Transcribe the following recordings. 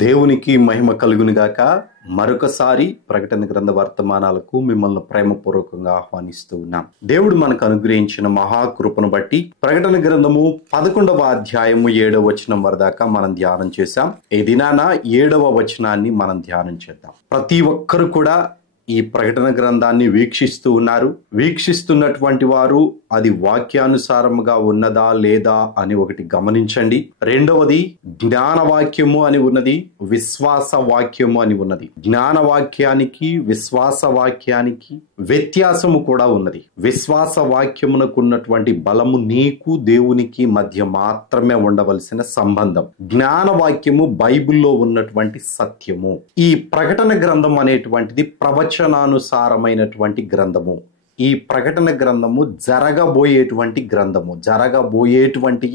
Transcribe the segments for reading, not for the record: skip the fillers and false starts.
దేవునికి మహిమ కలుగునుగాక. మరొకసారి ప్రకటన గ్రంథ వర్తమానాలకు మిమ్మల్ని ప్రేమపూర్వకంగా ఆహ్వానిస్తూ ఉన్నాం. దేవుడు మనకు అనుగ్రహించిన మహాకృపను బట్టి ప్రకటన గ్రంథము 11వ అధ్యాయము 7వ వచనం వరదాకా మనం ధ్యానం చేశాం. ఈ దినాన 7వ వచనాన్ని మనం ధ్యానం చేద్దాం. ప్రతి ఒక్కరు కూడా ఈ ప్రకటన గ్రంథాన్ని వీక్షిస్తూ ఉన్నారు. వీక్షిస్తున్నటువంటి వారు అది వాక్యానుసారముగా ఉన్నదా లేదా అని ఒకటి గమనించండి. రెండవది జ్ఞానవాక్యము అని ఉన్నది, విశ్వాస వాక్యము అని ఉన్నది. జ్ఞానవాక్యానికి విశ్వాస వాక్యానికి వ్యత్యాసము కూడా ఉన్నది. విశ్వాస వాక్యమునకు ఉన్నటువంటి బలము నీకు దేవునికి మధ్య మాత్రమే ఉండవలసిన సంబంధం. జ్ఞానవాక్యము బైబిల్లో ఉన్నటువంటి సత్యము. ఈ ప్రకటన గ్రంథం అనేటువంటిది ప్రవచనానుసారమైనటువంటి గ్రంథము. ఈ ప్రకటన గ్రంథము జరగబోయేటువంటి గ్రంథము. జరగబోయేటువంటి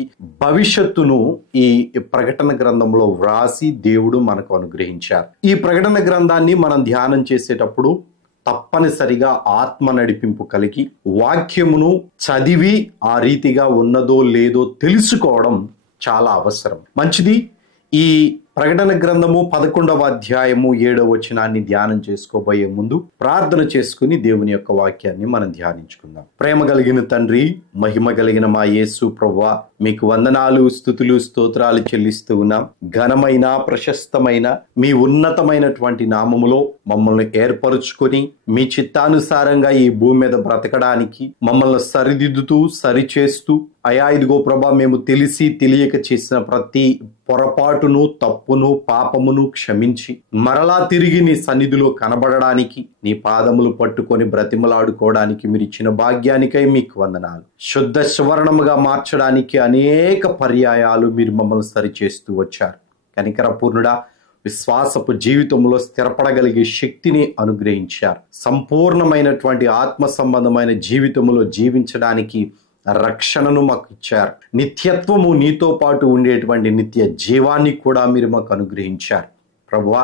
భవిష్యత్తును ఈ ప్రకటన గ్రంథంలో వ్రాసి దేవుడు మనకు అనుగ్రహించారు. ఈ ప్రకటన గ్రంథాన్ని మనం ధ్యానం చేసేటప్పుడు తప్పనిసరిగా ఆత్మ నడిపింపు కలిగి వాక్యమును చదివి ఆ రీతిగా ఉన్నదో లేదో తెలుసుకోవడం చాలా అవసరం. మంచిది. ఈ ప్రకటన గ్రంథము 11వ అధ్యాయము 7వ వచనాన్ని ధ్యానం చేసుకోబోయే ముందు ప్రార్థన చేసుకుని దేవుని యొక్క వాక్యాన్ని మనం ధ్యానించుకుందాం. ప్రేమ కలిగిన తండ్రి, మహిమ కలిగిన మా యేసు ప్రభువా, మీకు వందనాలు, స్తుతులు, స్తోత్రాలు చెల్లిస్తూ ఉన్నాం. ఘనమైన ప్రశస్తమైన మీ ఉన్నతమైనటువంటి నామములో మమ్మల్ని ఏర్పరుచుకొని మీ చిత్తానుసారంగా ఈ భూమి మీద బ్రతకడానికి మమ్మల్ని సరిదిద్దుతూ సరిచేస్తూ అయా ఇదిగో ప్రభా, మేము తెలిసి తెలియక చేసిన ప్రతి పొరపాటును, తప్పును, పాపమును క్షమించి మరలా తిరిగి నీ సన్నిధిలో కనబడడానికి, నీ పాదములు పట్టుకొని బ్రతిమలాడుకోవడానికి మీరు ఇచ్చిన భాగ్యానికై మీకు వందనాలు. శుద్ధ సువర్ణముగా మార్చడానికి అనేక పర్యాయాలు మీరు మమ్మల్ని సరిచేస్తూ వచ్చారు. కనికరపూర్ణుడా, విశ్వాసపు జీవితంలో స్థిరపడగలిగే శక్తిని అనుగ్రహించారు. సంపూర్ణమైనటువంటి ఆత్మ సంబంధమైన జీవితంలో జీవించడానికి రక్షణను మాకు ఇచ్చారు. నిత్యత్వము, నీతో పాటు ఉండేటువంటి నిత్య జీవాన్ని కూడా మీరు మాకు అనుగ్రహించారు. ప్రభువా,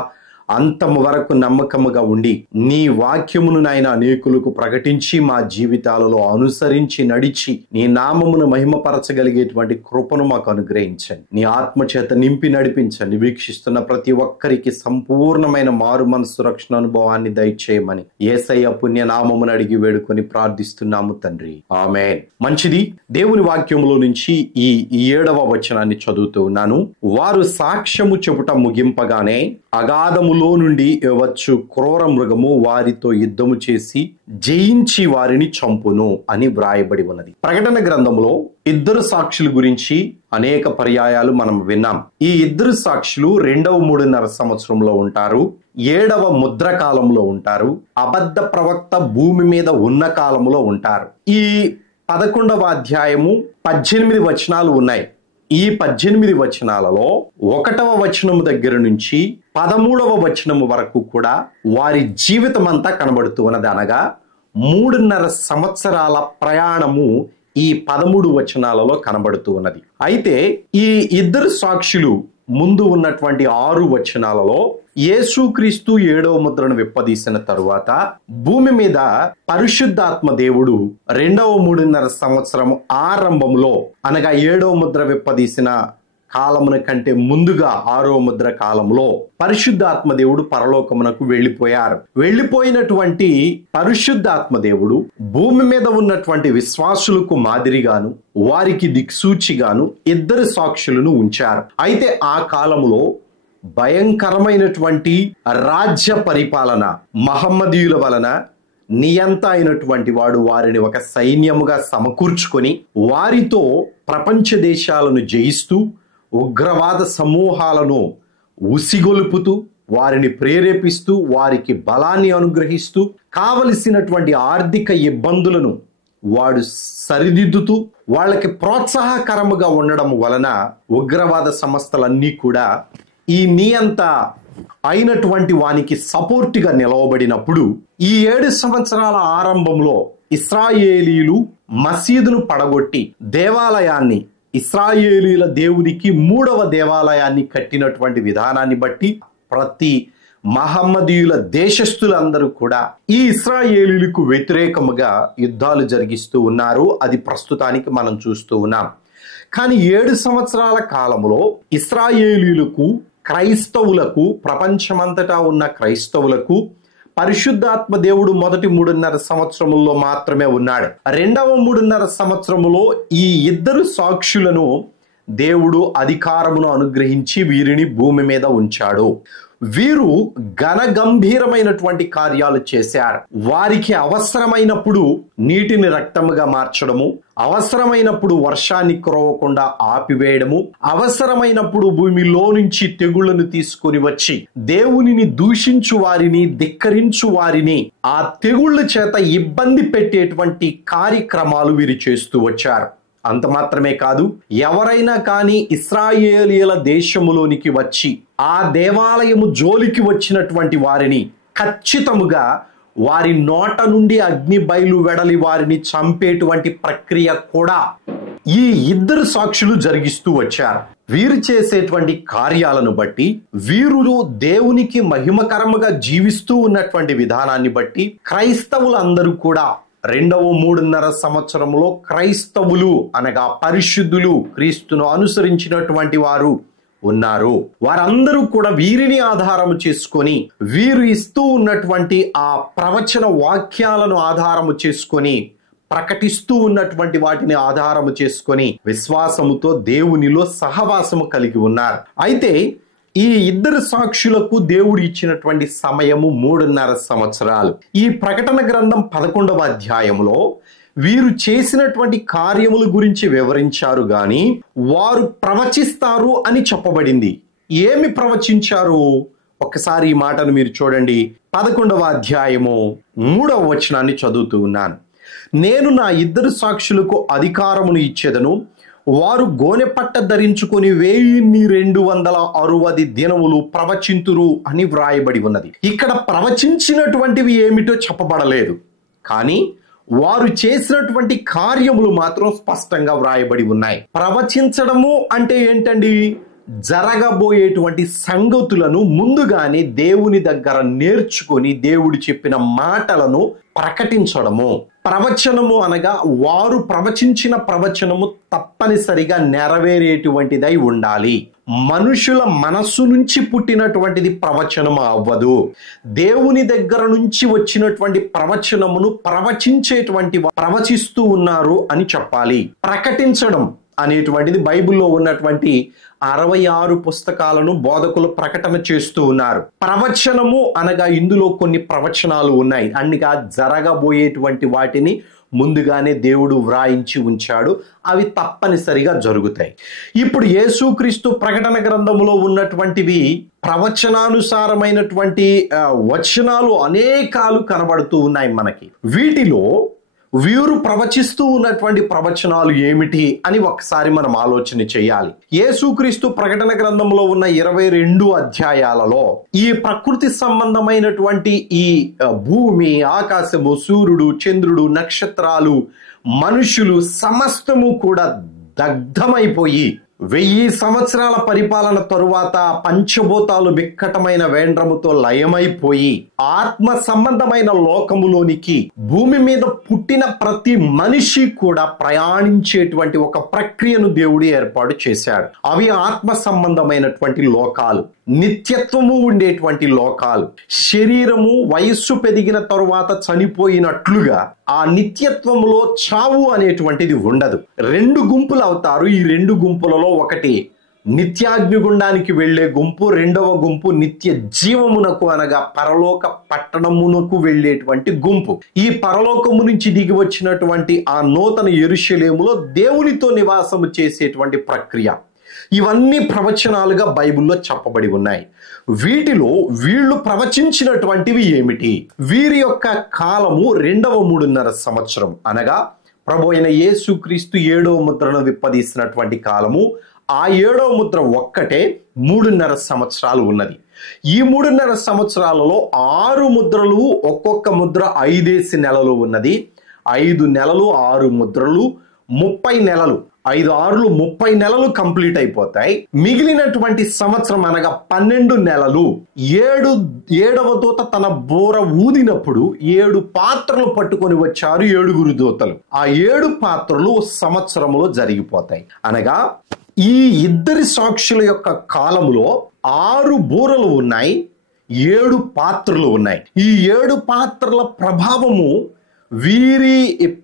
అంతము వరకు నమ్మకముగా ఉండి నీ వాక్యమును నాయన అనేకులకు ప్రకటించి మా జీవితాలలో అనుసరించి నడిచి నీ నామమును మహిమపరచగలిగేటువంటి కృపను మాకు అనుగ్రహించండి. నీ ఆత్మ చేత నింపి నడిపించండి. వీక్షిస్తున్న ప్రతి ఒక్కరికి సంపూర్ణమైన మారు మనసు రక్షణ అనుభవాన్ని దయచేయమని యేసయ్య పుణ్య నామమును అడిగి వేడుకొని ప్రార్థిస్తున్నాము తండ్రి, ఆమేన్. మంచిది. దేవుని వాక్యములో నుంచి ఈ 7వ వచనాన్ని చదువుతూ ఉన్నాను. వారు సాక్ష్యము చెబుట ముగింపగానే అగాధములో నుండి వచ్చు క్రూర మృగము వారితో యుద్ధము చేసి జయించి వారిని చంపును అని వ్రాయబడి ఉన్నది. ప్రకటన గ్రంథంలో ఇద్దరు సాక్షుల గురించి అనేక పర్యాయాలు మనం విన్నాం. ఈ ఇద్దరు సాక్షులు 2వ 3.5 సంవత్సరంలో ఉంటారు. 7వ ముద్ర కాలంలో ఉంటారు. అబద్ధ ప్రవక్త భూమి మీద ఉన్న కాలంలో ఉంటారు. ఈ 11వ అధ్యాయము 18 వచనాలు ఉన్నాయి. ఈ 18 వచనాలలో 1వ వచనము దగ్గర నుంచి 13వ వచనము వరకు కూడా వారి జీవితం అంతా కనబడుతూ ఉన్నది. అనగా 3.5 సంవత్సరాల ప్రయాణము ఈ 13 వచనాలలో కనబడుతూ ఉన్నది. అయితే ఈ ఇద్దరు సాక్షులు ముందు ఉన్నటువంటి 6 వచనాలలో యేసుక్రీస్తు 7వ ముద్రను విప్పదీసిన తరువాత భూమి మీద పరిశుద్ధాత్మ దేవుడు 2వ 3.5 సంవత్సరం ఆరంభంలో అనగా 7వ ముద్ర విప్పదీసిన కాలమున కంటే ముందుగా 6వ ముద్ర కాలంలో పరిశుద్ధాత్మ దేవుడు పరలోకమునకు వెళ్ళిపోయారు. వెళ్ళిపోయినటువంటి పరిశుద్ధాత్మ దేవుడు భూమి మీద ఉన్నటువంటి విశ్వాసులకు మాదిరిగాను వారికి దిక్సూచిగాను ఇద్దరు సాక్షులను ఉంచారు. అయితే ఆ కాలంలో భయంకరమైనటువంటి రాజ్య పరిపాలన మహమ్మదీయుల వలన నియంత అయినటువంటి వాడు వారిని ఒక సైన్యముగా సమకూర్చుకొని వారితో ప్రపంచ దేశాలను జయిస్తూ ఉగ్రవాద సమూహాలను ఉసిగొలుపుతూ వారిని ప్రేరేపిస్తూ వారికి బలాన్ని అనుగ్రహిస్తూ కావలసినటువంటి ఆర్థిక ఇబ్బందులను వాడు సరిదిద్దుతూ వాళ్ళకి ప్రోత్సాహకరముగా ఉండడం వలన ఉగ్రవాద సంస్థలన్నీ కూడా ఈ నియంత అయినటువంటి వానికి సపోర్టుగా నిలవబడినప్పుడు ఈ 7 సంవత్సరాల ఆరంభంలో ఇశ్రాయేలీలు మసీదును పడగొట్టి దేవాలయాన్ని, ఇశ్రాయేలీల దేవునికి 3వ దేవాలయాన్ని కట్టినటువంటి విధానాన్ని బట్టి ప్రతి మహమ్మదీయుల దేశస్థులందరూ కూడా ఈ ఇశ్రాయేలీయులకు వ్యతిరేకముగా యుద్ధాలు జరిగిస్తూ ఉన్నారు. అది ప్రస్తుతానికి మనం చూస్తూ ఉన్నాం. కానీ 7 సంవత్సరాల కాలంలో ఇశ్రాయేలీయులకు, క్రైస్తవులకు, ప్రపంచమంతటా ఉన్న క్రైస్తవులకు పరిశుద్ధాత్మ దేవుడు మొదటి 3.5 సంవత్సరముల్లో మాత్రమే ఉన్నాడు. రెండవ 3.5 సంవత్సరములో ఈ ఇద్దరు సాక్షులను దేవుడు అధికారమును అనుగ్రహించి వీరిని భూమి మీద ఉంచాడు. వీరు ఘనగంభీరమైనటువంటి కార్యాలు చేశారు. వారికి అవసరమైనప్పుడు నీటిని రక్తముగా మార్చడము, అవసరమైనప్పుడు వర్షాన్ని కురవకుండా ఆపివేయడము, అవసరమైనప్పుడు భూమిలో నుంచి తెగుళ్లను తీసుకొని వచ్చి దేవునిని దూషించు వారిని, ధిక్కరించు వారిని ఆ తెగుళ్ళ చేత ఇబ్బంది పెట్టేటువంటి కార్యక్రమాలు వీరు చేస్తూ వచ్చారు. అంత మాత్రమే కాదు, ఎవరైనా కానీ ఇశ్రాయేలీయుల దేశములోనికి వచ్చి ఆ దేవాలయము జోలికి వచ్చినటువంటి వారిని ఖచ్చితముగా వారి నోట నుండి అగ్ని బయలు వెడలి వారిని చంపేటువంటి ప్రక్రియ కూడా ఈ ఇద్దరు సాక్షులు జరిగిస్తూ వచ్చారు. వీరు చేసేటువంటి కార్యాలను బట్టి, వీరు దేవునికి మహిమకరముగా జీవిస్తూ ఉన్నటువంటి విధానాన్ని బట్టి క్రైస్తవులందరూ కూడా రెండవ 3.5 సంవత్సరంలో క్రైస్తవులు అనగా పరిశుద్ధులు, క్రీస్తును అనుసరించినటువంటి వారు ఉన్నారు. వారందరూ కూడా వీరిని ఆధారము చేసుకొని, వీరు ఇస్తూ ఉన్నటువంటి ఆ ప్రవచన వాక్యాలను ఆధారము చేసుకొని, ప్రకటిస్తూ ఉన్నటువంటి వాటిని ఆధారము చేసుకొని విశ్వాసముతో దేవునిలో సహవాసము కలిగి ఉన్నారు. అయితే ఈ ఇద్దరు సాక్షులకు దేవుడు ఇచ్చినటువంటి సమయము 3.5 సంవత్సరాలు. ఈ ప్రకటన గ్రంథం 11వ అధ్యాయంలో వీరు చేసినటువంటి కార్యముల గురించి వివరించారు గాని వారు ప్రవచిస్తారు అని చెప్పబడింది. ఏమి ప్రవచించారు? ఒకసారి ఈ మాటను మీరు చూడండి. 11వ అధ్యాయము 3వ వచనాన్ని చదువుతూ ఉన్నాను. నేను నా ఇద్దరు సాక్షులకు అధికారమును ఇచ్చేదను, వారు గోనె పట్ట ధరించుకొని 1260 దినములు ప్రవచింతురు అని వ్రాయబడి ఉన్నది. ఇక్కడ ప్రవచించినటువంటివి ఏమిటో చెప్పబడలేదు, కానీ వారు చేసినటువంటి కార్యములు మాత్రం స్పష్టంగా వ్రాయబడి ఉన్నాయి. ప్రవచించడము అంటే ఏంటండి? జరగబోయేటువంటి సంగతులను ముందుగానే దేవుని దగ్గర నేర్చుకొని దేవుడు చెప్పిన మాటలను ప్రకటించడము. ప్రవచనము అనగా వారు ప్రవచించిన ప్రవచనము తప్పనిసరిగా నెరవేరేటువంటిదై ఉండాలి. మనుషుల మనస్సు నుంచి పుట్టినటువంటిది ప్రవచనము అవ్వదు. దేవుని దగ్గర నుంచి వచ్చినటువంటి ప్రవచనమును ప్రవచిస్తూ ఉన్నారు అని చెప్పాలి. ప్రకటించడం అనేటువంటిది బైబిల్లో ఉన్నటువంటి 66 పుస్తకాలను బోధకులు ప్రకటన చేస్తూ ఉన్నారు. ప్రవచనము అనగా ఇందులో కొన్ని ప్రవచనాలు ఉన్నాయి. అన్నిగా జరగబోయేటువంటి వాటిని ముందుగానే దేవుడు వ్రాయించి ఉంచాడు. అవి తప్పనిసరిగా జరుగుతాయి. ఇప్పుడు యేసుక్రీస్తు ప్రకటన గ్రంథములో ఉన్నటువంటివి ప్రవచనానుసారమైనటువంటి వచనాలు అనేకాలు కనబడుతూ ఉన్నాయి మనకి. వీటిలో వీరు ప్రవచిస్తూ ఉన్నటువంటి ప్రవచనాలు ఏమిటి అని ఒకసారి మనం ఆలోచన చేయాలి. యేసుక్రీస్తు ప్రకటన గ్రంథంలో ఉన్న 22 అధ్యాయాలలో ఈ ప్రకృతి సంబంధమైనటువంటి ఈ భూమి, ఆకాశము, సూర్యుడు, చంద్రుడు, నక్షత్రాలు, మనుషులు సమస్తము కూడా దగ్ధమైపోయి 1000 సంవత్సరాల పరిపాలన తరువాత పంచభూతాలు వికటమైన వేండ్రముతో లయమైపోయి ఆత్మ సంబంధమైన లోకములోనికి భూమి మీద పుట్టిన ప్రతి మనిషి కూడా ప్రయాణించేటువంటి ఒక ప్రక్రియను దేవుడు ఏర్పాటు చేశాడు. అవి ఆత్మ సంబంధమైనటువంటి లోకాలు, నిత్యత్వము ఉండేటువంటి లోకాలు. శరీరము వయస్సు పెరిగిన తరువాత చనిపోయినట్లుగా ఆ నిత్యత్వములో చావు అనేటువంటిది ఉండదు. 2 గుంపులు అవుతారు. ఈ 2 గుంపులలో ఒకటి నిత్యాగ్నిగుండానికి వెళ్లే గుంపు, రెండవ గుంపు నిత్య జీవమునకు అనగా పరలోక పట్టణమునకు వెళ్లేటువంటి గుంపు. ఈ పరలోకము నుంచి దిగి వచ్చినటువంటి ఆ నూతన యెరూషలేములో దేవునితో నివాసము చేసేటువంటి ప్రక్రియ. ఇవన్నీ ప్రవచనాలుగా బైబిల్లో చెప్పబడి ఉన్నాయి. వీటిలో వీళ్ళు ప్రవచించినటువంటివి ఏమిటి? వీరి యొక్క కాలము 2వ 3.5 సంవత్సరం అనగా ప్రభు అయిన యేసుక్రీస్తు 7వ ముద్రను విప్పదీసినటువంటి కాలము. ఆ 7వ ముద్ర ఒక్కటే 3.5 సంవత్సరాలు ఉన్నది. ఈ 3.5 సంవత్సరాలలో 6 ముద్రలు, ఒక్కొక్క ముద్ర 5 నెలలు ఉన్నది. 5 నెలలు 6 ముద్రలు 30 నెలలు. 5 6లు 30 నెలలు కంప్లీట్ అయిపోతాయి. మిగిలినటువంటి సంవత్సరం అనగా 12 నెలలు 7వ దూత తన బోర ఊదినప్పుడు 7 పాత్రలు పట్టుకొని వచ్చారు 7గురు దూతలు. ఆ 7 పాత్రలు సంవత్సరంలో జరిగిపోతాయి. అనగా ఈ ఇద్దరి సాక్షుల యొక్క కాలములో 6 బూరలు ఉన్నాయి, 7 పాత్రలు ఉన్నాయి. ఈ 7 పాత్రల ప్రభావము వీరి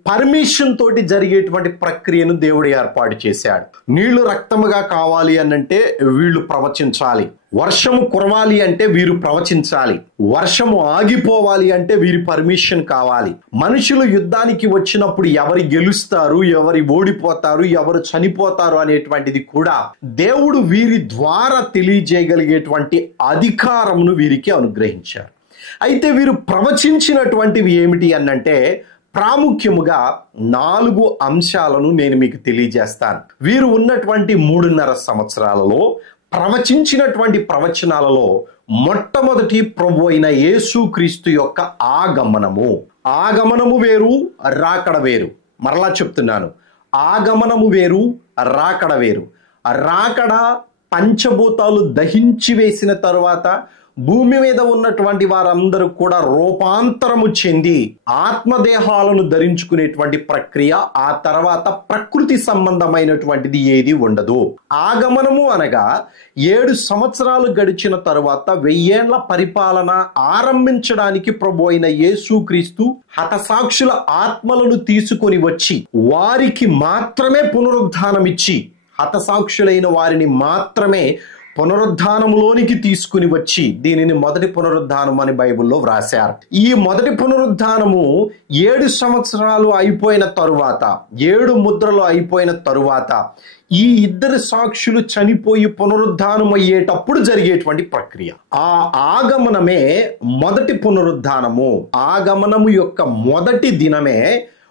పర్మిషన్ తోటి జరిగేటువంటి ప్రక్రియను దేవుడు ఏర్పాటు చేశాడు. నీళ్లు రక్తముగా కావాలి అనంటే వీళ్ళు ప్రవచించాలి, వర్షము కురవాలి అంటే వీరు ప్రవచించాలి, వర్షము ఆగిపోవాలి అంటే వీరి పర్మిషన్ కావాలి. మనుషులు యుద్ధానికి వచ్చినప్పుడు ఎవరు గెలుస్తారు, ఎవరు ఓడిపోతారు, ఎవరు చనిపోతారు అనేటువంటిది కూడా దేవుడు వీరి ద్వారా తెలియజేయగలిగేటువంటి అధికారమును వీరికి అనుగ్రహించారు. అయితే వీరు ప్రవచించినటువంటివి ఏమిటి అనంటే ప్రాముఖ్యముగా 4 అంశాలను నేను మీకు తెలియజేస్తాను. వీరు ఉన్నటువంటి 3.5 సంవత్సరాలలో ప్రవచించినటువంటి ప్రవచనాలలో మొట్టమొదటి ప్రభు అయిన యేసుక్రీస్తు యొక్క ఆగమనము వేరు, రాకడ వేరు. మరలా చెప్తున్నాను, ఆగమనము వేరు, రాకడ వేరు. రాకడ పంచభూతాలు దహించి వేసిన తరువాత భూమి మీద ఉన్నటువంటి వారందరూ కూడా రూపాంతరము చెంది ఆత్మదేహాలను ధరించుకునేటువంటి ప్రక్రియ. ఆ తర్వాత ప్రకృతి సంబంధమైనటువంటిది ఏది ఉండదు. ఆగమనము అనగా 7 సంవత్సరాలు గడిచిన తరువాత 1000 ఏళ్ల పరిపాలన ఆరంభించడానికి ప్రభు అయిన యేసుక్రీస్తు హతసాక్షుల ఆత్మలను తీసుకొని వచ్చి వారికి మాత్రమే పునరుద్ధానం ఇచ్చి, హతసాక్షులైన వారిని మాత్రమే పునరుద్ధానములోనికి తీసుకుని వచ్చి దీనిని మొదటి పునరుద్ధానం అని బైబిల్లో వ్రాశారు. ఈ మొదటి పునరుద్ధానము 7 సంవత్సరాలు అయిపోయిన తరువాత, 7 ముద్రలు అయిపోయిన తరువాత ఈ ఇద్దరు సాక్షులు చనిపోయి పునరుద్ధానం అయ్యేటప్పుడు జరిగేటువంటి ప్రక్రియ. ఆ ఆగమనమే మొదటి పునరుద్ధానము. ఆగమనము యొక్క మొదటి దినమే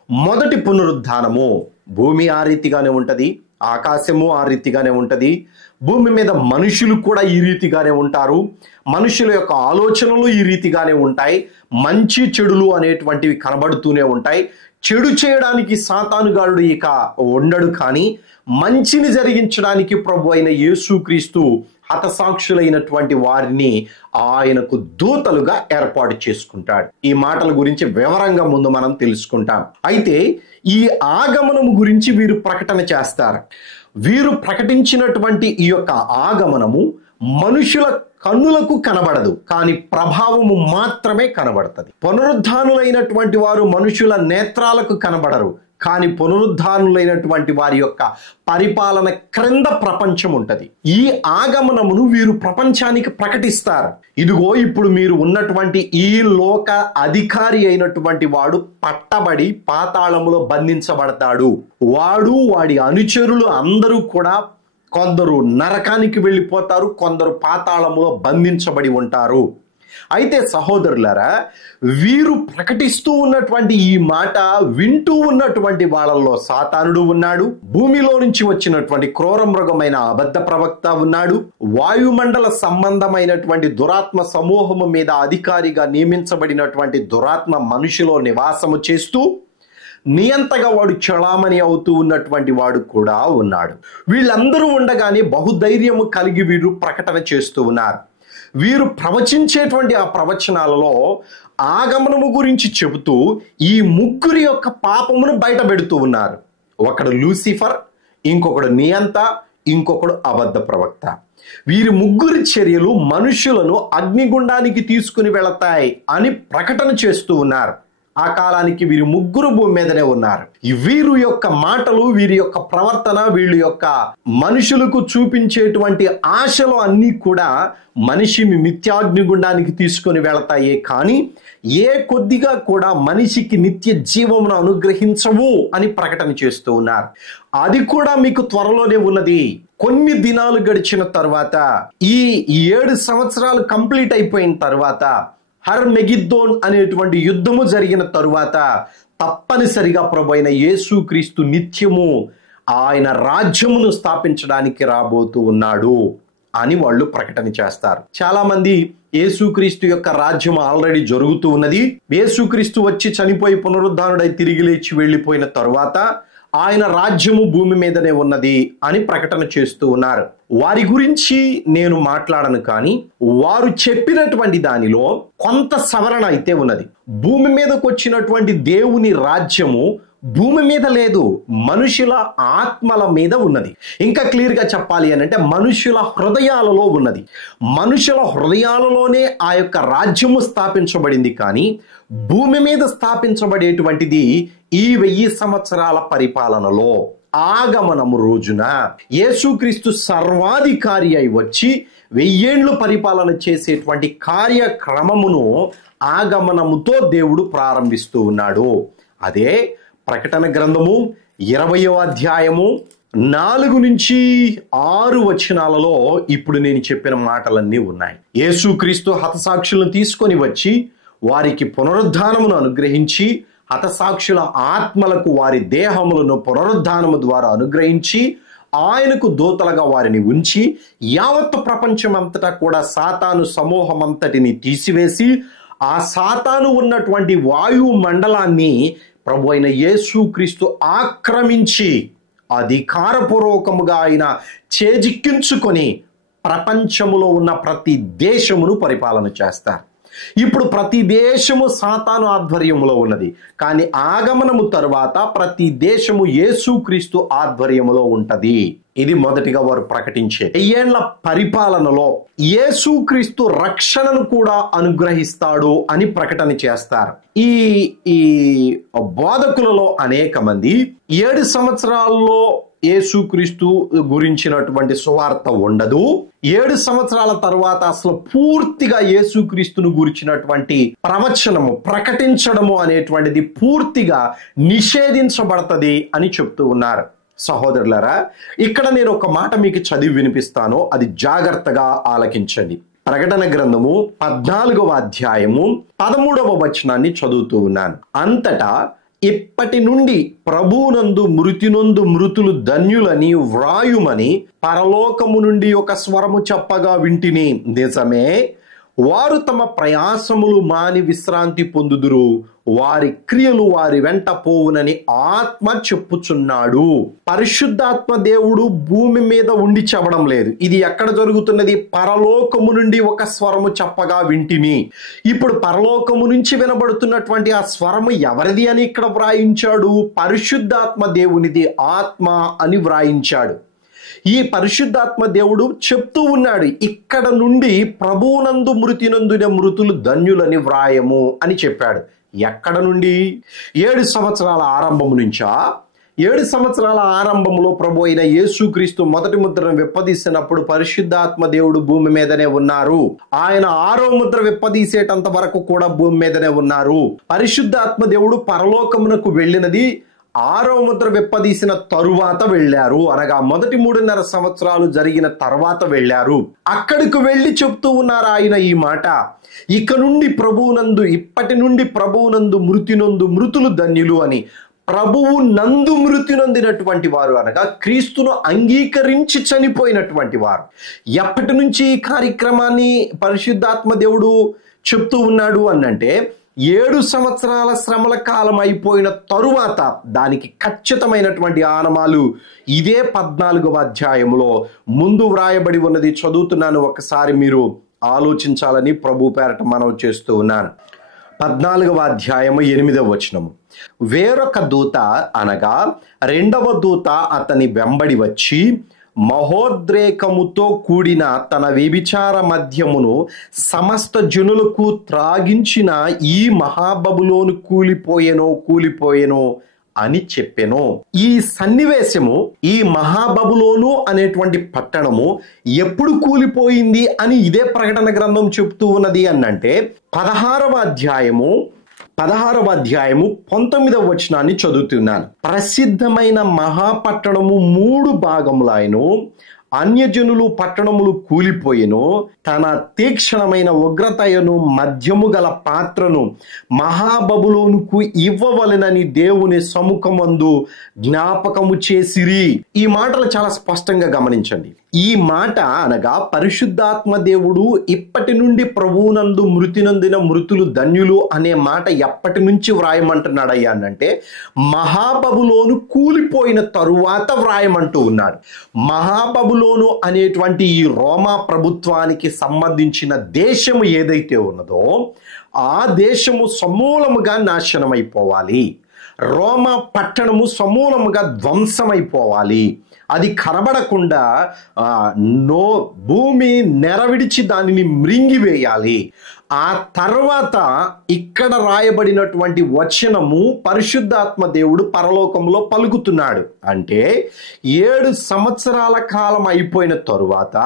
మొదటి పునరుద్ధానము. భూమి ఆ రీతిగానే ఉంటది, ఆకాశము ఆ రీతిగానే ఉంటది, భూమి మీద మనుషులు కూడా ఈ రీతిగానే ఉంటారు, మనుషుల యొక్క ఆలోచనలు ఈ రీతిగానే ఉంటాయి, మంచి చెడులు అనేటువంటివి కనబడుతూనే ఉంటాయి. చెడు చేయడానికి సాతానుగాడు ఇక ఉండడు, కానీ మంచిని జరిగించడానికి ప్రభు అయిన యేసుక్రీస్తు హతసాక్షులైనటువంటి వారిని ఆయనకు దూతలుగా ఏర్పాటు చేసుకుంటాడు. ఈ మాటల గురించి వివరంగా ముందు మనం తెలుసుకుంటాం. అయితే ఈ ఆగమనము గురించి వీరు ప్రకటన చేస్తారు. వీరు ప్రకటించినటువంటి ఈ యొక్క ఆగమనము మనుషుల కన్నులకు కనబడదు, కానీ ప్రభావము మాత్రమే కనబడుతుంది. పునరుద్ధానులైనటువంటి వారు మనుషుల నేత్రాలకు కనబడరు, కానీ పునరుద్ధానులైనటువంటి వారి యొక్క పరిపాలన క్రింద ప్రపంచం ఉంటది. ఈ ఆగమనమును వీరు ప్రపంచానికి ప్రకటిస్తారు. ఇదిగో ఇప్పుడు మీరు ఉన్నటువంటి ఈ లోక అధికారి అయినటువంటి వాడు పట్టబడి పాతాళములో బంధించబడతాడు. వాడు వాడి అనుచరులు అందరూ కూడా కొందరు నరకానికి వెళ్ళిపోతారు, కొందరు పాతాళములో బంధించబడి ఉంటారు. అయితే సహోదరులారా, వీరు ప్రకటిస్తూ ఉన్నటువంటి ఈ మాట వింటూ ఉన్నటువంటి వాళ్ళల్లో సాతానుడు ఉన్నాడు, భూమిలో నుంచి వచ్చినటువంటి క్రూర మృగమైన అబద్ధ ప్రవక్త ఉన్నాడు, వాయుమండల సంబంధమైనటువంటి దురాత్మ సమూహము మీద అధికారిగా నియమించబడినటువంటి దురాత్మ మనుషులో నివాసము చేస్తూ నియంతగా వాడు చలామణి అవుతూ ఉన్నటువంటి వాడు కూడా ఉన్నాడు. వీళ్ళందరూ ఉండగానే బహుధైర్యము కలిగి వీరు ప్రకటన చేస్తూ ఉన్నారు. వీరు ప్రవచించేటువంటి ఆ ప్రవచనాలలో ఆగమనము గురించి చెబుతూ ఈ ముగ్గురి యొక్క పాపమును బయట పెడుతూ ఉన్నారు. ఒకడు లూసిఫర్, ఇంకొకడు నియంత, ఇంకొకడు అబద్ధ ప్రవక్త. వీరి ముగ్గురి చర్యలు మనుషులను అగ్నిగుండానికి తీసుకుని వెళతాయి అని ప్రకటన చేస్తూ ఉన్నారు. ఆ కాలానికి వీరు ముగ్గురు భూమి మీదనే ఉన్నారు. వీరు యొక్క మాటలు, వీరి యొక్క ప్రవర్తన, వీళ్ళ యొక్క మనుషులకు చూపించేటువంటి ఆశలు అన్నీ కూడా మనిషిని నిత్యాగ్నిగుండానికి తీసుకొని వెళతాయే, కానీ ఏ కొద్దిగా కూడా మనిషికి నిత్య జీవమును అనుగ్రహించవు అని ప్రకటన చేస్తూ ఉన్నారు. అది కూడా మీకు త్వరలోనే ఉన్నది. కొన్ని దినాలు గడిచిన తర్వాత, ఈ 7 సంవత్సరాలు కంప్లీట్ అయిపోయిన తర్వాత, హర్మెగిద్దోన్ అనేటువంటి యుద్ధము జరిగిన తరువాత తప్పనిసరిగా ప్రభువైన యేసుక్రీస్తు నిత్యము ఆయన రాజ్యమును స్థాపించడానికి రాబోతూ ఉన్నాడు అని వాళ్ళు ప్రకటన చేస్తారు. చాలా మంది యేసుక్రీస్తు యొక్క రాజ్యం ఆల్రెడీ జరుగుతూ ఉన్నది, యేసుక్రీస్తు వచ్చి చనిపోయి పునరుద్ధానుడై తిరిగి లేచి వెళ్ళిపోయిన తరువాత ఆయన రాజ్యము భూమి మీదనే ఉన్నది అని ప్రకటన చేస్తూ ఉన్నారు. వారి గురించి నేను మాట్లాడను, కానీ వారు చెప్పినటువంటి దానిలో కొంత సవరణ అయితే ఉన్నది. భూమి మీదకు వచ్చినటువంటి దేవుని రాజ్యము భూమి మీద లేదు, మనుషుల ఆత్మల మీద ఉన్నది. ఇంకా క్లియర్ గా చెప్పాలి అని అంటే మనుషుల హృదయాలలో ఉన్నది. మనుషుల హృదయాలలోనే ఆ యొక్క రాజ్యము స్థాపించబడింది, కానీ భూమి మీద స్థాపించబడేటువంటిది ఈ 1000 సంవత్సరాల పరిపాలనలో ఆగమనము రోజున యేసుక్రీస్తు సర్వాధికారి అయి వచ్చి 1000 ఏళ్ళు పరిపాలన చేసేటువంటి కార్యక్రమమును ఆగమనముతో దేవుడు ప్రారంభిస్తూ ఉన్నాడు. అదే ప్రకటన గ్రంథము 20వ అధ్యాయము 4 నుంచి 6 వచనాలలో ఇప్పుడు నేను చెప్పిన మాటలన్నీ ఉన్నాయి. యేసుక్రీస్తు హతసాక్షులను తీసుకొని వచ్చి వారికి పునరుద్ధానమును అనుగ్రహించి, హతసాక్షుల ఆత్మలకు వారి దేహములను పునరుద్ధానము ద్వారా అనుగ్రహించి, ఆయనకు దూతలుగా వారిని ఉంచి, యావత్తు ప్రపంచమంతటా కూడా సాతాను సమూహం అంతటిని తీసివేసి, ఆ సాతాను ఉన్నటువంటి వాయు మండలాన్ని ప్రభు అయిన యేసుక్రీస్తు ఆక్రమించి అధికారపూర్వకముగా ఆయన చేజిక్కించుకొని ప్రపంచములో ఉన్న ప్రతి దేశమును పరిపాలన చేస్తారు. ఇప్పుడు ప్రతి దేశము సాతాను ఆధ్వర్యంలో ఉన్నది, కానీ ఆగమనము తరువాత ప్రతి దేశము యేసుక్రీస్తు ఆధ్వర్యములో ఉంటది. ఇది మొదటిగా వారు ప్రకటించే 1000 ఏళ్ల పరిపాలనలో యేసుక్రీస్తు రక్షణను కూడా అనుగ్రహిస్తాడు అని ప్రకటన చేస్తారు. ఈ బోధకులలో అనేక మంది 7 సంవత్సరాల్లో యేసుక్రీస్తు గురించినటువంటి సువార్త ఉండదు, 7 సంవత్సరాల తర్వాత అసలు పూర్తిగా యేసుక్రీస్తును గురించినటువంటి ప్రవచనము ప్రకటించడము అనేటువంటిది పూర్తిగా నిషేధించబడతది అని చెప్తూ ఉన్నారు. సహోదరులారా, ఇక్కడ నేను ఒక మాట మీకు చదివి వినిపిస్తాను, అది జాగ్రత్తగా ఆలకించండి. ప్రకటన గ్రంథము 14వ అధ్యాయము 13వ వచనాన్ని చదువుతూ ఉన్నాను. అంతటా ఇప్పటి నుండి ప్రభువునందు మృతినందు మృతులు ధన్యులని వ్రాయుమని పరలోకము నుండి ఒక స్వరము చెప్పగా వింటిని. నిజమే, వారు తమ ప్రయాసములు మాని విశ్రాంతి పొందుదురు, వారి క్రియలు వారి వెంట పోవునని ఆత్మ చెప్పుచున్నాడు. పరిశుద్ధాత్మ దేవుడు భూమి మీద ఉండి చెప్పడం లేదు. ఇది ఎక్కడ జరుగుతున్నది? పరలోకము నుండి ఒక స్వరము చెప్పగా వింటిని. ఇప్పుడు పరలోకము నుంచి వినబడుతున్నటువంటి ఆ స్వరము ఎవరిది అని ఇక్కడ వ్రాయించాడు? పరిశుద్ధాత్మ దేవునిది, ఆత్మ అని వ్రాయించాడు. ఈ పరిశుద్ధాత్మ దేవుడు చెప్తూ ఉన్నాడు, ఇక్కడ నుండి ప్రభువునందు మృతినందున మృతులు ధన్యులని వ్రాయము అని చెప్పాడు. ఎక్కడ నుండి? 7 సంవత్సరాల ఆరంభం నుంచా? 7 సంవత్సరాల ఆరంభంలో ప్రభు అయిన యేసుక్రీస్తు మొదటి ముద్రను విప్పదీసినప్పుడు పరిశుద్ధాత్మ దేవుడు భూమి మీదనే ఉన్నారు. ఆయన 6వ ముద్ర విప్పదీసేటంత వరకు కూడా భూమి మీదనే ఉన్నారు. పరిశుద్ధాత్మ దేవుడు పరలోకమునకు వెళ్ళినది 6వ ముద్ర విప్పదీసిన తరువాత వెళ్ళారు, అనగా మొదటి 3.5 సంవత్సరాలు జరిగిన తర్వాత వెళ్ళారు. అక్కడికి వెళ్ళి చెప్తూ ఉన్నారు ఆయన ఈ మాట, ఇక నుండి ప్రభువునందు, ఇప్పటి నుండి ప్రభువునందు మృతినందు మృతులు ధన్యులు అని. ప్రభువు నందు మృతి నొందినటువంటి వారు అనగా క్రీస్తును అంగీకరించి చనిపోయినటువంటి వారు. ఎప్పటి నుంచి ఈ కార్యక్రమాన్ని పరిశుద్ధాత్మ దేవుడు చెప్తూ ఉన్నాడు అనంటే 7 సంవత్సరాల శ్రమల కాలం అయిపోయిన తరువాత దానికి ఖచ్చితమైనటువంటి ఆనమాలు ఇదే 14వ అధ్యాయంలో ముందు వ్రాయబడి ఉన్నది. చదువుతున్నాను, ఒకసారి మీరు ఆలోచించాలని ప్రభు పేరట మనవి చేస్తూ ఉన్నాను. 14వ అధ్యాయము 8వ వచనము. వేరొక దూత అనగా 2వ దూత అతని వెంబడి వచ్చి మహోద్రేకముతో కూడిన తన వ్యభిచార మద్యమును సమస్త జనులకు త్రాగించిన ఈ మహాబబులోను కూలిపోయెను అని చెప్పెను. ఈ సన్నివేశము, ఈ మహాబబులోను అనేటువంటి పట్టణము ఎప్పుడు కూలిపోయింది అని ఇదే ప్రకటన గ్రంథం చెప్తూ ఉన్నది అనంటే 16వ అధ్యాయము 19వ వచనాన్ని చదువుతున్నాను. ప్రసిద్ధమైన మహాపట్టణము 3 భాగములైను, అన్యజనులు పట్టణములు కూలిపోయెను, తన తీక్షణమైన ఉగ్రతయను మద్యము గల పాత్రను మహాబబులోనుకు ఇవ్వవలెనని దేవుని సముఖమందు జ్ఞాపకము చేసిరి. ఈ మాటలు చాలా స్పష్టంగా గమనించండి. ఈ మాట అనగా పరిశుద్ధాత్మ దేవుడు ఇప్పటి నుండి ప్రభువునందు మృతి నొందిన మృతులు ధన్యులు అనే మాట ఎప్పటి నుంచి వ్రాయమంటున్నాడయ్యా అంటే మహాబబులోను కూలిపోయిన తరువాత వ్రాయమంటూ ఉన్నాడు. మహాబబులోను అనేటువంటి ఈ రోమా ప్రభుత్వానికి సంబంధించిన దేశము ఏదైతే ఉన్నదో ఆ దేశము సమూలముగా నాశనమైపోవాలి. రోమా పట్టణము సమూలముగా ధ్వంసమైపోవాలి. అది కనబడకుండా భూమి నెరవిడిచి దానిని మృంగివేయాలి. ఆ తర్వాత ఇక్కడ రాయబడినటువంటి వచనము పరిశుద్ధాత్మ దేవుడు పరలోకంలో పలుకుతున్నాడు. అంటే 7 సంవత్సరాల కాలం అయిపోయిన తరువాత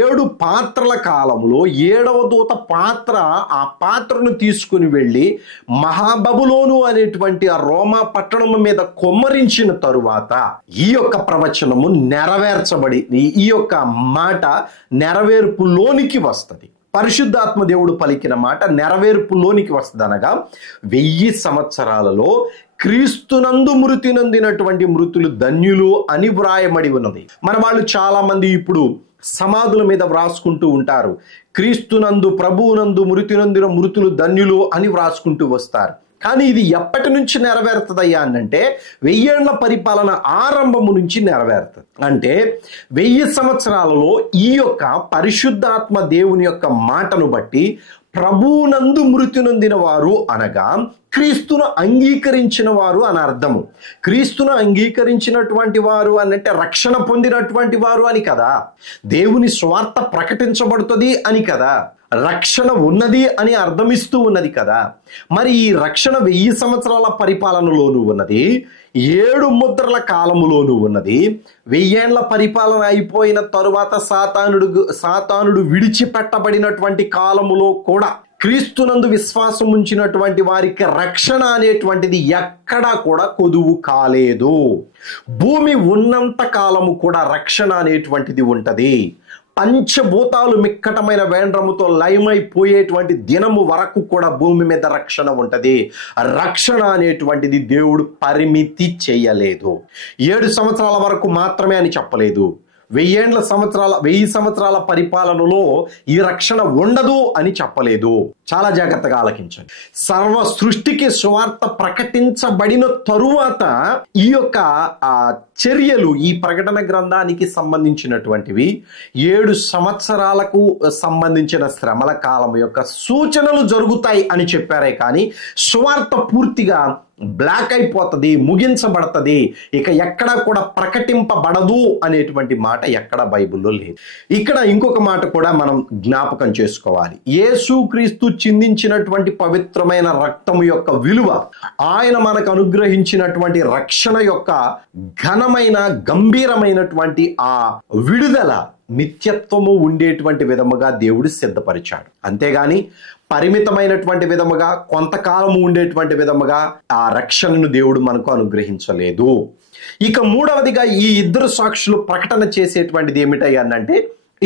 7 పాత్రల కాలంలో 7వ దూత పాత్ర ఆ పాత్రను తీసుకుని వెళ్ళి మహాబబులోను అనేటువంటి ఆ రోమా పట్టణము మీద కొమ్మరించిన తరువాత ఈ యొక్క ప్రవచనము నెరవేర్చబడి ఈ యొక్క మాట నెరవేర్పులోనికి వస్తుంది. పరిశుద్ధాత్మ దేవుడు పలికిన మాట నెరవేర్పులోనికి వస్తుంది. అనగా 1000 సంవత్సరాలలో క్రీస్తునందు మృతి నొందినటువంటి మృతులు ధన్యులు అని వ్రాయబడి ఉన్నది. మన వాళ్ళు చాలా మంది ఇప్పుడు సమాధుల మీద వ్రాసుకుంటూ ఉంటారు. క్రీస్తునందు ప్రభువునందు మృతి నొందిన మృతులు ధన్యులు అని వ్రాసుకుంటూ వస్తారు. కానీ ఇది ఎప్పటి నుంచి నెరవేరుతుందయ్యా అంటే 1000 ఏళ్ల పరిపాలన ఆరంభము నుంచి నెరవేరుతుంది. అంటే 1000 సంవత్సరాలలో ఈ యొక్క పరిశుద్ధాత్మ దేవుని యొక్క మాటను బట్టి ప్రభువునందు మృతి నొందిన వారు అనగా క్రీస్తును అంగీకరించిన వారు అని అర్థము. క్రీస్తును అంగీకరించినటువంటి వారు అనంటే రక్షణ పొందినటువంటి వారు అని కదా, దేవుని స్వార్థ ప్రకటించబడుతుంది అని కదా, రక్షణ ఉన్నది అని అర్థమిస్తూ ఉన్నది కదా. మరి ఈ రక్షణ 1000 సంవత్సరాల పరిపాలనలోనూ ఉన్నది, 7 ముద్రల కాలములోనూ ఉన్నది. 1000 ఏళ్ల పరిపాలన అయిపోయిన తరువాత సాతానుడు విడిచిపెట్టబడినటువంటి కాలములో కూడా క్రీస్తునందు విశ్వాసం ఉంచినటువంటి వారికి రక్షణ అనేటువంటిది ఎక్కడా కూడా కొదువు కాలేదు. భూమి ఉన్నంత కాలము కూడా రక్షణ అనేటువంటిది ఉంటది. పంచభూతాలు మిక్కటమైన వేండ్రముతో లయమైపోయేటువంటి దినము వరకు కూడా భూమి మీద రక్షణ ఉంటది. రక్షణ అనేటువంటిది దేవుడు పరిమితి చేయలేదు. 7 సంవత్సరాల వరకు మాత్రమే అని చెప్పలేదు. 1000 సంవత్సరాల పరిపాలనలో ఈ రక్షణ ఉండదు అని చెప్పలేదు. చాలా జాగ్రత్తగా ఆలకించండి. సర్వ సృష్టికి సువార్త ప్రకటించబడిన తరువాత ఈ యొక్క చర్యలు ఈ ప్రకటన గ్రంథానికి సంబంధించినటువంటివి 7 సంవత్సరాలకు సంబంధించిన శ్రమల కాలం యొక్క సూచనలు జరుగుతాయి అని చెప్పారే కానీ సువార్త పూర్తిగా బ్లాక్ అయిపోతుంది, ముగించబడుతుంది, ఇక ఎక్కడ కూడా ప్రకటింపబడదు అనేటువంటి మాట ఎక్కడ బైబిల్లో లేదు. ఇక్కడ ఇంకొక మాట కూడా మనం జ్ఞాపకం చేసుకోవాలి. యేసుక్రీస్తు చిందించినటువంటి పవిత్రమైన రక్తము యొక్క విలువ, ఆయన మనకు అనుగ్రహించినటువంటి రక్షణ యొక్క ఘనమైన గంభీరమైనటువంటి ఆ విడుదల నిత్యత్వము ఉండేటువంటి విధముగా దేవుడు సిద్ధపరిచాడు. అంతేగాని పరిమితమైనటువంటి విధముగా కొంతకాలము ఉండేటువంటి విధముగా ఆ రక్షణను దేవుడు మనకు అనుగ్రహించలేదు. ఇక మూడవదిగా ఈ 2 సాక్షులు ప్రకటన చేసేటువంటిది ఏమిటంటే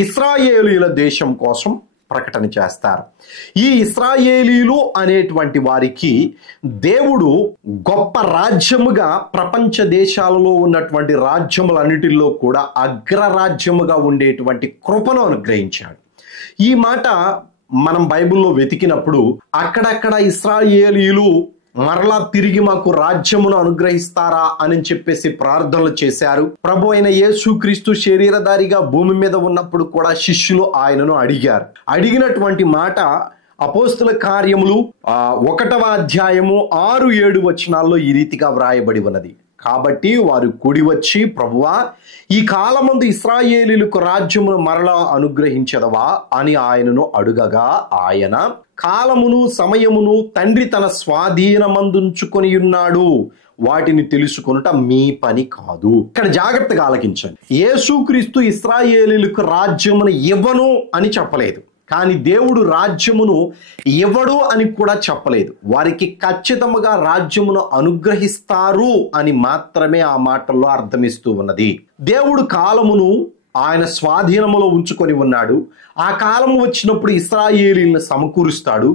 ఇశ్రాయేలీయుల దేశం కోసం ప్రకటన చేస్తారు. ఈ ఇశ్రాయేలీలు అనేటువంటి వారికి దేవుడు గొప్ప రాజ్యముగా ప్రపంచ దేశాలలో ఉన్నటువంటి రాజ్యములన్నిటిలో కూడా అగ్రరాజ్యముగా ఉండేటువంటి కృపను అనుగ్రహించాడు. ఈ మాట మనం బైబిల్లో వెతికినప్పుడు అక్కడక్కడ ఇశ్రాయేలీయులు మరలా తిరిగి మాకు రాజ్యమును అనుగ్రహిస్తారా అని చెప్పేసి ప్రార్థనలు చేశారు. ప్రభు అయిన యేసుక్రీస్తు శరీరధారిగా భూమి మీద ఉన్నప్పుడు కూడా శిష్యులు ఆయనను అడిగారు. అడిగినటువంటి మాట అపోస్తుల కార్యములు 1వ అధ్యాయము 6-7 వచనాల్లో ఈ రీతిగా వ్రాయబడి ఉన్నది. కాబట్టి వారు కూడి వచ్చి, ప్రభువా, ఈ కాలమందు ఇశ్రాయేలీయులకు రాజ్యమును మరలా అనుగ్రహించదవా అని ఆయనను అడుగగా ఆయన, కాలమును సమయమును తండ్రి తన స్వాధీనమందుంచుకొని ఉన్నాడు, వాటిని తెలుసుకొనుట మీ పని కాదు. ఇక్కడ జాగ్రత్తగా ఆలకించండి. యేసుక్రీస్తు ఇశ్రాయేలీయులకు రాజ్యమును ఇవ్వను అని చెప్పలేదు. కానీ దేవుడు రాజ్యమును ఇవ్వడు అని కూడా చెప్పలేదు. వారికి ఖచ్చితంగా రాజ్యమును అనుగ్రహిస్తారు అని మాత్రమే ఆ మాటల్లో అర్థమిస్తూ ఉన్నది. దేవుడు కాలమును ఆయన స్వాధీనములో ఉంచుకొని ఉన్నాడు. ఆ కాలము వచ్చినప్పుడు ఇశ్రాయేలీయులను సమకూరుస్తాడు.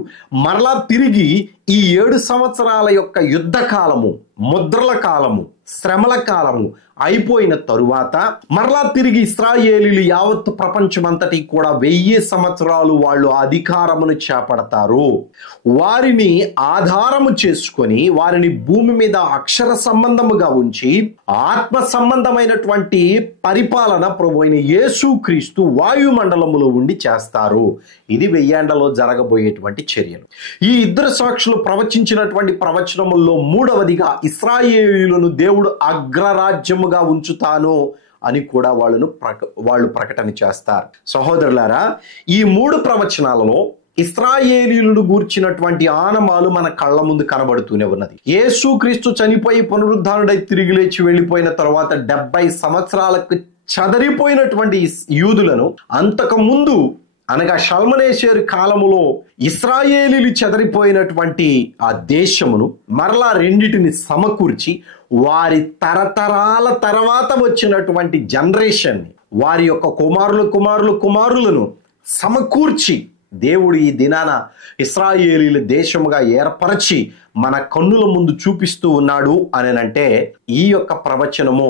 మరలా తిరిగి ఈ 7 సంవత్సరాల యొక్క యుద్ధ కాలము, ముద్రల కాలము, శ్రమల కాలము అయిపోయిన తరువాత మరలా తిరిగి ఇశ్రాయేలీలు యావత్తు ప్రపంచమంతటి కూడా 1000 సంవత్సరాలు వాళ్ళు అధికారమును చేపడతారు. వారిని ఆధారము చేసుకొని వారిని భూమి మీద అక్షర సంబంధముగా ఉంచి ఆత్మ సంబంధమైనటువంటి పరిపాలన ప్రభువైన యేసుక్రీస్తు వాయుమండలములో ఉండి చేస్తారు. ఇది 1000 ఏండ్లలో జరగబోయేటువంటి చర్యలు. ఈ ఇద్దరు సాక్షులు ప్రవచించినటువంటి ప్రవచనముల్లో మూడవదిగా ఇశ్రాయేలీయులను దేవుడు అగ్రరాజ్యముగా ఉంచుతాను అని కూడా వాళ్ళు ప్రకటన చేస్తారు. సహోదరులారా, ఈ 3 ప్రవచనాలలో ఇశ్రాయేలీయులను గూర్చినటువంటి ఆనమాలు మన కళ్ళ ముందు కనబడుతూనే ఉన్నది. యేసుక్రీస్తు చనిపోయి పునరుద్ధానుడై తిరిగి లేచి వెళ్ళిపోయిన తర్వాత 70 సంవత్సరాలకు చెదరిపోయినటువంటి యూదులను అంతకు ముందు అనగా షల్మనేషేరు కాలములో ఇశ్రాయేలీలు చెదరిపోయినటువంటి ఆ దేశమును మరలా రెండిటిని సమకూర్చి వారి తరతరాల తర్వాత వచ్చినటువంటి జనరేషన్ వారి యొక్క కుమారులను సమకూర్చి దేవుడు ఈ దినాన ఇశ్రాయేలీల దేశముగా ఏర్పరచి మన కన్నుల ముందు చూపిస్తూ ఉన్నాడు అని అంటే ఈ యొక్క ప్రవచనము,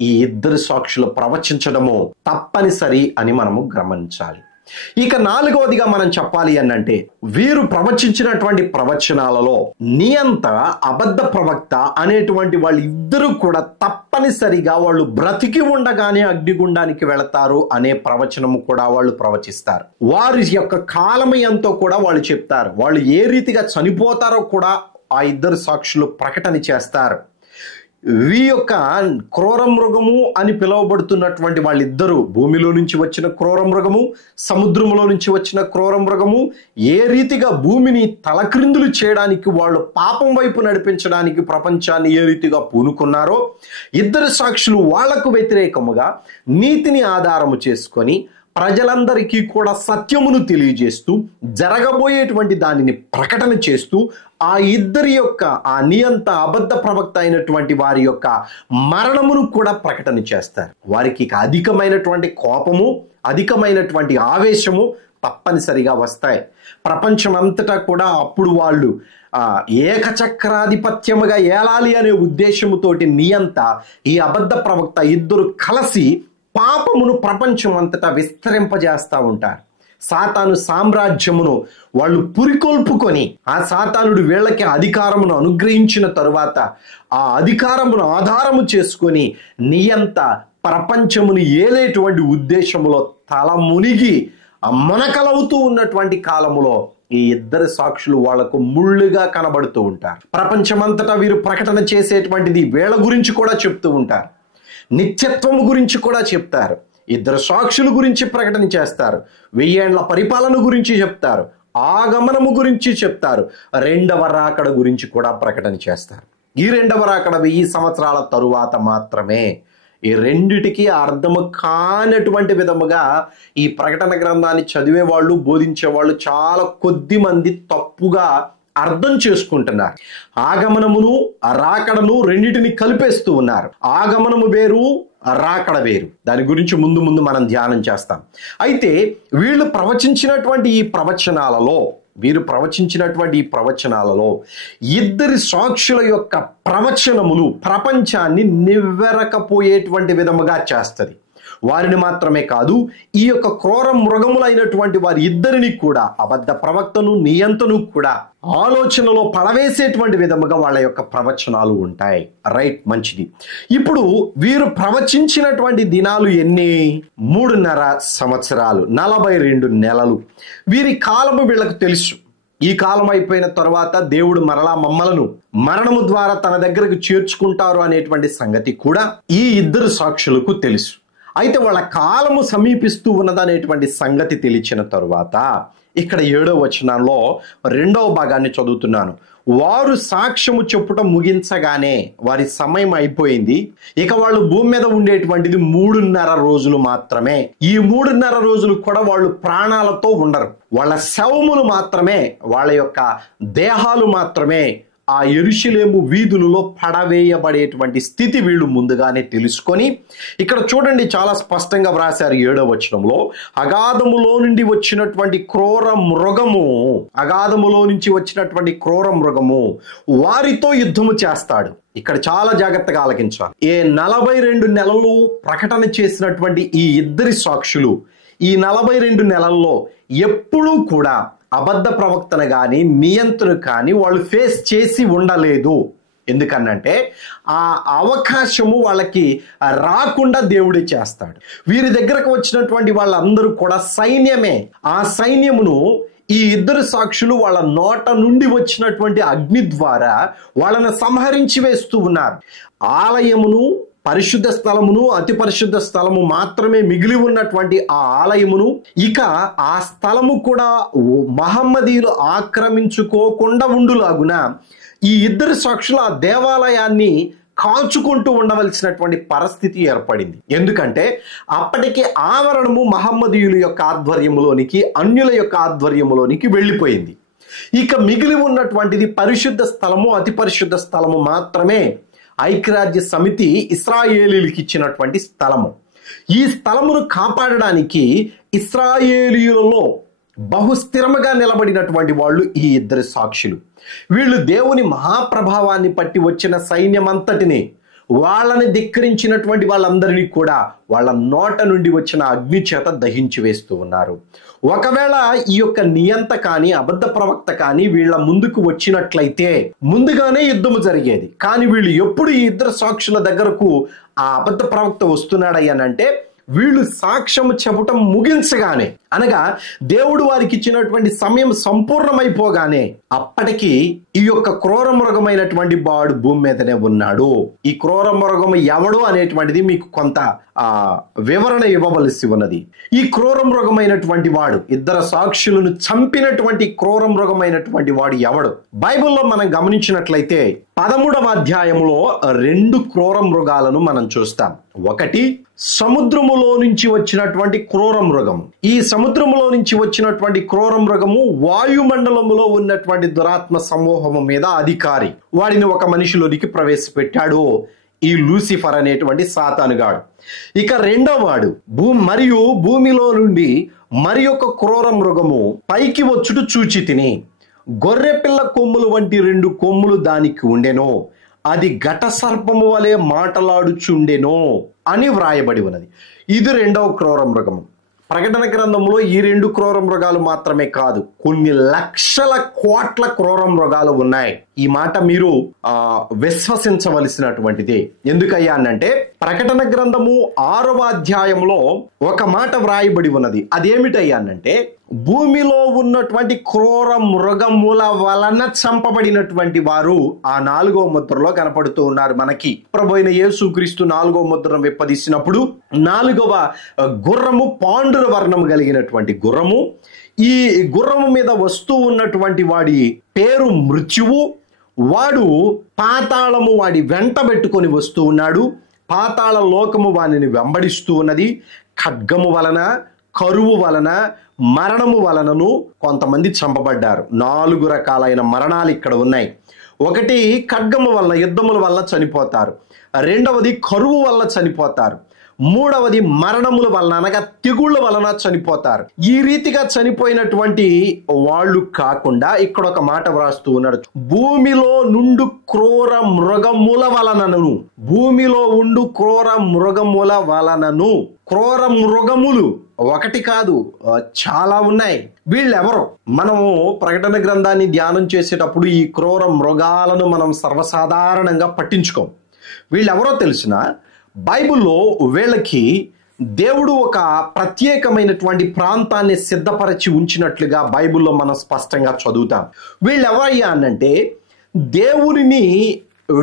ఈ ఇద్దరు సాక్షులు ప్రవచించడము తప్పనిసరి అని మనము గమనించాలి. ఇక 4వదిగా మనం చెప్పాలి అనంటే వీరు ప్రవచించినటువంటి ప్రవచనాలలో నియంత అబద్ధ ప్రవక్త అనేటువంటి వాళ్ళిద్దరూ కూడా తప్పనిసరిగా వాళ్ళు బ్రతికి ఉండగానే అగ్నిగుండానికి వెళతారు అనే ప్రవచనము కూడా వాళ్ళు ప్రవచిస్తారు. వారి యొక్క కాలం ఎంతో కూడా వాళ్ళు చెప్తారు. వాళ్ళు ఏ రీతిగా చనిపోతారో కూడా ఆ ఇద్దరు సాక్షులు ప్రకటన చేస్తారు. ఈ యొక్క క్రూర మృగము అని పిలువబడుతున్నటువంటి వాళ్ళిద్దరూ భూమిలో నుంచి వచ్చిన క్రూర మృగము, సముద్రములో నుంచి వచ్చిన క్రూర మృగము ఏ రీతిగా భూమిని తలక్రిందులు చేయడానికి వాళ్ళు పాపం వైపు నడిపించడానికి ప్రపంచాన్ని ఏ రీతిగా పూనుకున్నారో ఇద్దరు సాక్షులు వాళ్లకు వ్యతిరేకముగా నీతిని ఆధారము చేసుకొని ప్రజలందరికీ కూడా సత్యమును తెలియజేస్తూ జరగబోయేటువంటి దానిని ప్రకటన చేస్తూ ఆ ఇద్దరి యొక్క ఆ నియంత అబద్ధ ప్రవక్త అయినటువంటి వారి యొక్క మరణమును కూడా ప్రకటన చేస్తారు. వారికి అధికమైనటువంటి కోపము, అధికమైనటువంటి ఆవేశము తప్పనిసరిగా వస్తాయి. ప్రపంచమంతటా కూడా అప్పుడు వాళ్ళు ఏకచక్రాధిపత్యముగా ఏలాలి అనే ఉద్దేశముతోటి నియంత ఈ అబద్ధ ప్రవక్త ఇద్దరు కలిసి పాపమును ప్రపంచం అంతటా విస్తరింపజేస్తూ ఉంటారు. సాతాను సామ్రాజ్యమును వాళ్ళు పురికొల్పుకొని ఆ సాతానుడు వీళ్ళకి అధికారమును అనుగ్రహించిన తరువాత ఆ అధికారమును ఆధారము చేసుకొని నియంత ప్రపంచమును ఏలేటువంటి ఉద్దేశములో తల మునిగి మొనకలవుతూ ఉన్నటువంటి కాలములో ఈ ఇద్దరు సాక్షులు వాళ్లకు ముళ్ళుగా కనబడుతూ ఉంటారు. ప్రపంచమంతటా వీరు ప్రకటన చేసేటువంటిది వీళ్ళ గురించి కూడా చెప్తూ ఉంటారు. నిత్యత్వం గురించి కూడా చెప్తారు. ఇద్దరు సాక్షుల గురించి ప్రకటన చేస్తారు. 1000 ఏండ్ల పరిపాలన గురించి చెప్తారు. ఆగమనము గురించి చెప్తారు. 2వ రాకడ గురించి కూడా ప్రకటన చేస్తారు. ఈ 2వ రాకడ 1000 సంవత్సరాల తరువాత మాత్రమే. ఈ రెండిటికి అర్థము కానటువంటి విధముగా ఈ ప్రకటన గ్రంథాన్ని చదివేవాళ్ళు, బోధించేవాళ్ళు చాలా కొద్ది మంది తప్పుగా అర్థం చేసుకుంటున్నారు. ఆగమనమును రాకడను రెండిటిని కలిపేస్తూ ఉన్నారు. ఆగమనము వేరు, రాకడ వేరు. దాని గురించి ముందు మనం ధ్యానం చేస్తాం. అయితే వీరు ప్రవచించినటువంటి ఈ ప్రవచనాలలో ఇద్దరి సాక్షుల యొక్క ప్రవచనములు ప్రపంచాన్ని నివ్వెరకపోయేటువంటి విధముగా చేస్తుంది. వారిని మాత్రమే కాదు, ఈ యొక్క క్రూర మృగములైనటువంటి వారి ఇద్దరిని కూడా, అబద్ధ ప్రవక్తను నియంతను కూడా ఆలోచనలో పడవేసేటువంటి విధముగా వాళ్ళ యొక్క ప్రవచనాలు ఉంటాయి. రైట్, మంచిది. ఇప్పుడు వీరు ప్రవచించినటువంటి దినాలు ఎన్ని? 3.5 సంవత్సరాలు, 42 నెలలు. వీరి కాలము వీళ్ళకు తెలుసు. ఈ కాలం అయిపోయిన తర్వాత దేవుడు మరలా మమ్మలను మరణము ద్వారా తన దగ్గరకు చేర్చుకుంటారు అనేటువంటి సంగతి కూడా ఈ ఇద్దరు సాక్షులకు తెలుసు. అయితే వాళ్ళ కాలము సమీపిస్తూ ఉన్నదనేటువంటి సంగతి తెలిసిన తరువాత ఇక్కడ 7వ వచనంలో 2వ భాగాన్ని చదువుతున్నాను. వారు సాక్ష్యము చెప్పుట ముగించగానే వారి సమయం అయిపోయింది. ఇక వాళ్ళు భూమి మీద ఉండేటువంటిది 3.5 రోజులు మాత్రమే. ఈ 3.5 రోజులు కూడా వాళ్ళు ప్రాణాలతో ఉండరు. వాళ్ళ శవములు మాత్రమే, వాళ్ళ యొక్క దేహాలు మాత్రమే ఆ యెరూషలేము వీధులలో పడవేయబడేటువంటి స్థితి వీళ్ళు ముందుగానే తెలుసుకొని, ఇక్కడ చూడండి చాలా స్పష్టంగా వ్రాశారు 7వ వచనంలో, అగాధములో నుండి వచ్చినటువంటి క్రూర మృగము వారితో యుద్ధము చేస్తాడు. ఇక్కడ చాలా జాగ్రత్తగా ఆలకించాలి. 42 నెలలు ప్రకటన చేసినటువంటి ఈ ఇద్దరి సాక్షులు ఈ 42 నెలల్లో ఎప్పుడూ కూడా అబద్ధ ప్రవక్తను కానీ నియంత్రణ కానీ వాళ్ళు ఫేస్ చేసి ఉండలేదు. ఎందుకనంటే ఆ అవకాశము వాళ్ళకి రాకుండా దేవుడే చేస్తాడు. వీరి దగ్గరకు వచ్చినటువంటి వాళ్ళందరూ కూడా సైన్యమే. ఆ సైన్యమును ఈ ఇద్దరు సాక్షులు వాళ్ళ నోట నుండి వచ్చినటువంటి అగ్ని ద్వారా వాళ్ళని సంహరించి వేస్తూ ఉన్నారు. ఆలయమును, పరిశుద్ధ స్థలమును, అతి పరిశుద్ధ స్థలము మాత్రమే మిగిలి ఉన్నటువంటి ఆ ఆలయమును, ఇక ఆ స్థలము కూడా మహమ్మదీయులు ఆక్రమించుకోకుండా ఉండులాగున ఈ ఇద్దరు సాక్షులు ఆ దేవాలయాన్ని కాల్చుకుంటూ ఉండవలసినటువంటి పరిస్థితి ఏర్పడింది. ఎందుకంటే అప్పటికే ఆవరణము మహమ్మదీయుల యొక్క ఆధ్వర్యంలోనికి, అన్యుల యొక్క ఆధ్వర్యంలోనికి వెళ్ళిపోయింది. ఇక మిగిలి ఉన్నటువంటిది పరిశుద్ధ స్థలము, అతి పరిశుద్ధ స్థలము మాత్రమే ఐక్యరాజ్య సమితి ఇశ్రాయేలీయులకు ఇచ్చినటువంటి స్థలము. ఈ స్థలమును కాపాడడానికి ఇశ్రాయేలీయులలో బహుస్థిరముగా నిలబడినటువంటి వాళ్ళు ఈ ఇద్దరు సాక్షులు. వీళ్ళు దేవుని మహాప్రభావాన్ని పట్టి వచ్చిన సైన్యమంతటిని, వాళ్ళని ధిక్కరించినటువంటి వాళ్ళందరినీ కూడా వాళ్ళ నోట నుండి వచ్చిన అగ్ని చేత దహించి వేస్తూ ఉన్నారు. ఒకవేళ ఈ యొక్క నియంత కానీ అబద్ధ ప్రవక్త కానీ వీళ్ళ ముందుకు వచ్చినట్లయితే ముందుగానే యుద్ధము జరిగేది. కానీ వీళ్ళు ఎప్పుడు ఈ ఇద్దరు సాక్షుల దగ్గరకు ఆ అబద్ధ ప్రవక్త వస్తున్నాడయ్యానంటే వీళ్ళు సాక్ష్యము చెప్పటం ముగించగానే, అనగా దేవుడు వారికి ఇచ్చినటువంటి సమయం సంపూర్ణమైపోగానే అప్పటికి ఈ యొక్క క్రూర మృగమైనటువంటి వాడు భూమి మీదనే ఉన్నాడు. ఈ క్రూర మృగము ఎవడు అనేటువంటిది మీకు కొంత వివరణ ఇవ్వవలసి ఉన్నది. ఈ క్రూర మృగమైనటువంటి వాడు, ఇద్దరు సాక్షులను చంపినటువంటి క్రూర మృగమైనటువంటి వాడు ఎవడు? బైబిల్లో మనం గమనించినట్లయితే 13వ అధ్యాయంలో 2 క్రూర మృగాలను మనం చూస్తాం. ఒకటి సముద్రములో నుంచి వచ్చినటువంటి క్రూర మృగము. ఈ సముద్రములో నుంచి వచ్చినటువంటి క్రూర మృగము వాయుమండలములో ఉన్నటువంటి దురాత్మ సమూహము మీద అధికారి. వాడిని ఒక మనిషిలోనికి ప్రవేశపెట్టాడు ఈ లూసిఫర్ అనేటువంటి సాతానుగాడు. ఇక రెండో వాడు మరియు భూమిలో నుండి మరి ఒక క్రూర మృగము పైకి వచ్చుట చూచి తిని, గొర్రె పిల్ల కొమ్ములు వంటి 2 కొమ్ములు దానికి ఉండెను, అది ఘట సర్పము వలె మాటలాడుచుండెను అని వ్రాయబడి ఉన్నది. ఇది 2వ క్రూర మృగము. ప్రకటన గ్రంథంలో ఈ 2 క్రూర మృగాలు మాత్రమే కాదు, కొన్ని లక్షల కోట్ల క్రూర మృగాలు ఉన్నాయి. ఈ మాట మీరు విశ్వసించవలసినటువంటిది. ఎందుకయ్యా అనంటే ప్రకటన గ్రంథము 6వ అధ్యాయంలో ఒక మాట వ్రాయబడి ఉన్నది. అదేమిటయ్యా అనంటే భూమిలో ఉన్నటువంటి క్రూర మృగముల వలన చంపబడినటువంటి వారు ఆ 4వ ముద్రలో కనపడుతూ ఉన్నారు మనకి. ప్రభువైన యేసుక్రీస్తు 4వ ముద్రను విప్పదీసినప్పుడు 4వ గుర్రము పాండుర వర్ణము కలిగినటువంటి గుర్రము. ఈ గుర్రము మీద వస్తూ ఉన్నటువంటి వాడి పేరు మృత్యువు. వాడు పాతాళము వాడి వెంట పెట్టుకొని వస్తూ ఉన్నాడు. పాతాళ లోకము వానిని వెంబడిస్తూ ఉన్నది. ఖడ్గము వలన, కరువు వలన, మరణము వలనను కొంతమంది చంపబడ్డారు. 4 రకాలైన మరణాలు ఇక్కడ ఉన్నాయి. ఒకటి ఖడ్గము వలన, యుద్ధముల వల్ల చనిపోతారు. రెండవది కరువు వల్ల చనిపోతారు. మూడవది మరణముల వలన, అనగా తెగుళ్ళ వలన చనిపోతారు. ఈ రీతిగా చనిపోయినటువంటి వాళ్ళు కాకుండా ఇక్కడ ఒక మాట వ్రాస్తూ ఉన్నాడు, భూమిలో నుండు క్రూర మృగముల వలనను. భూమిలో ఉండు క్రూర మృగముల వలనను. క్రూర మృగములు ఒకటి కాదు, చాలా ఉన్నాయి. వీళ్ళెవరు? మనము ప్రకటన గ్రంథాన్ని ధ్యానం చేసేటప్పుడు ఈ క్రూర మృగాలను మనం సర్వసాధారణంగా పట్టించుకోం. వీళ్ళెవరో తెలిసిన బైబిల్లో వీళ్ళకి దేవుడు ఒక ప్రత్యేకమైనటువంటి ప్రాంతాన్ని సిద్ధపరిచి ఉంచినట్లుగా బైబిల్లో మనం స్పష్టంగా చదువుతాం. వీళ్ళెవరయ్యా అనంటే దేవునిని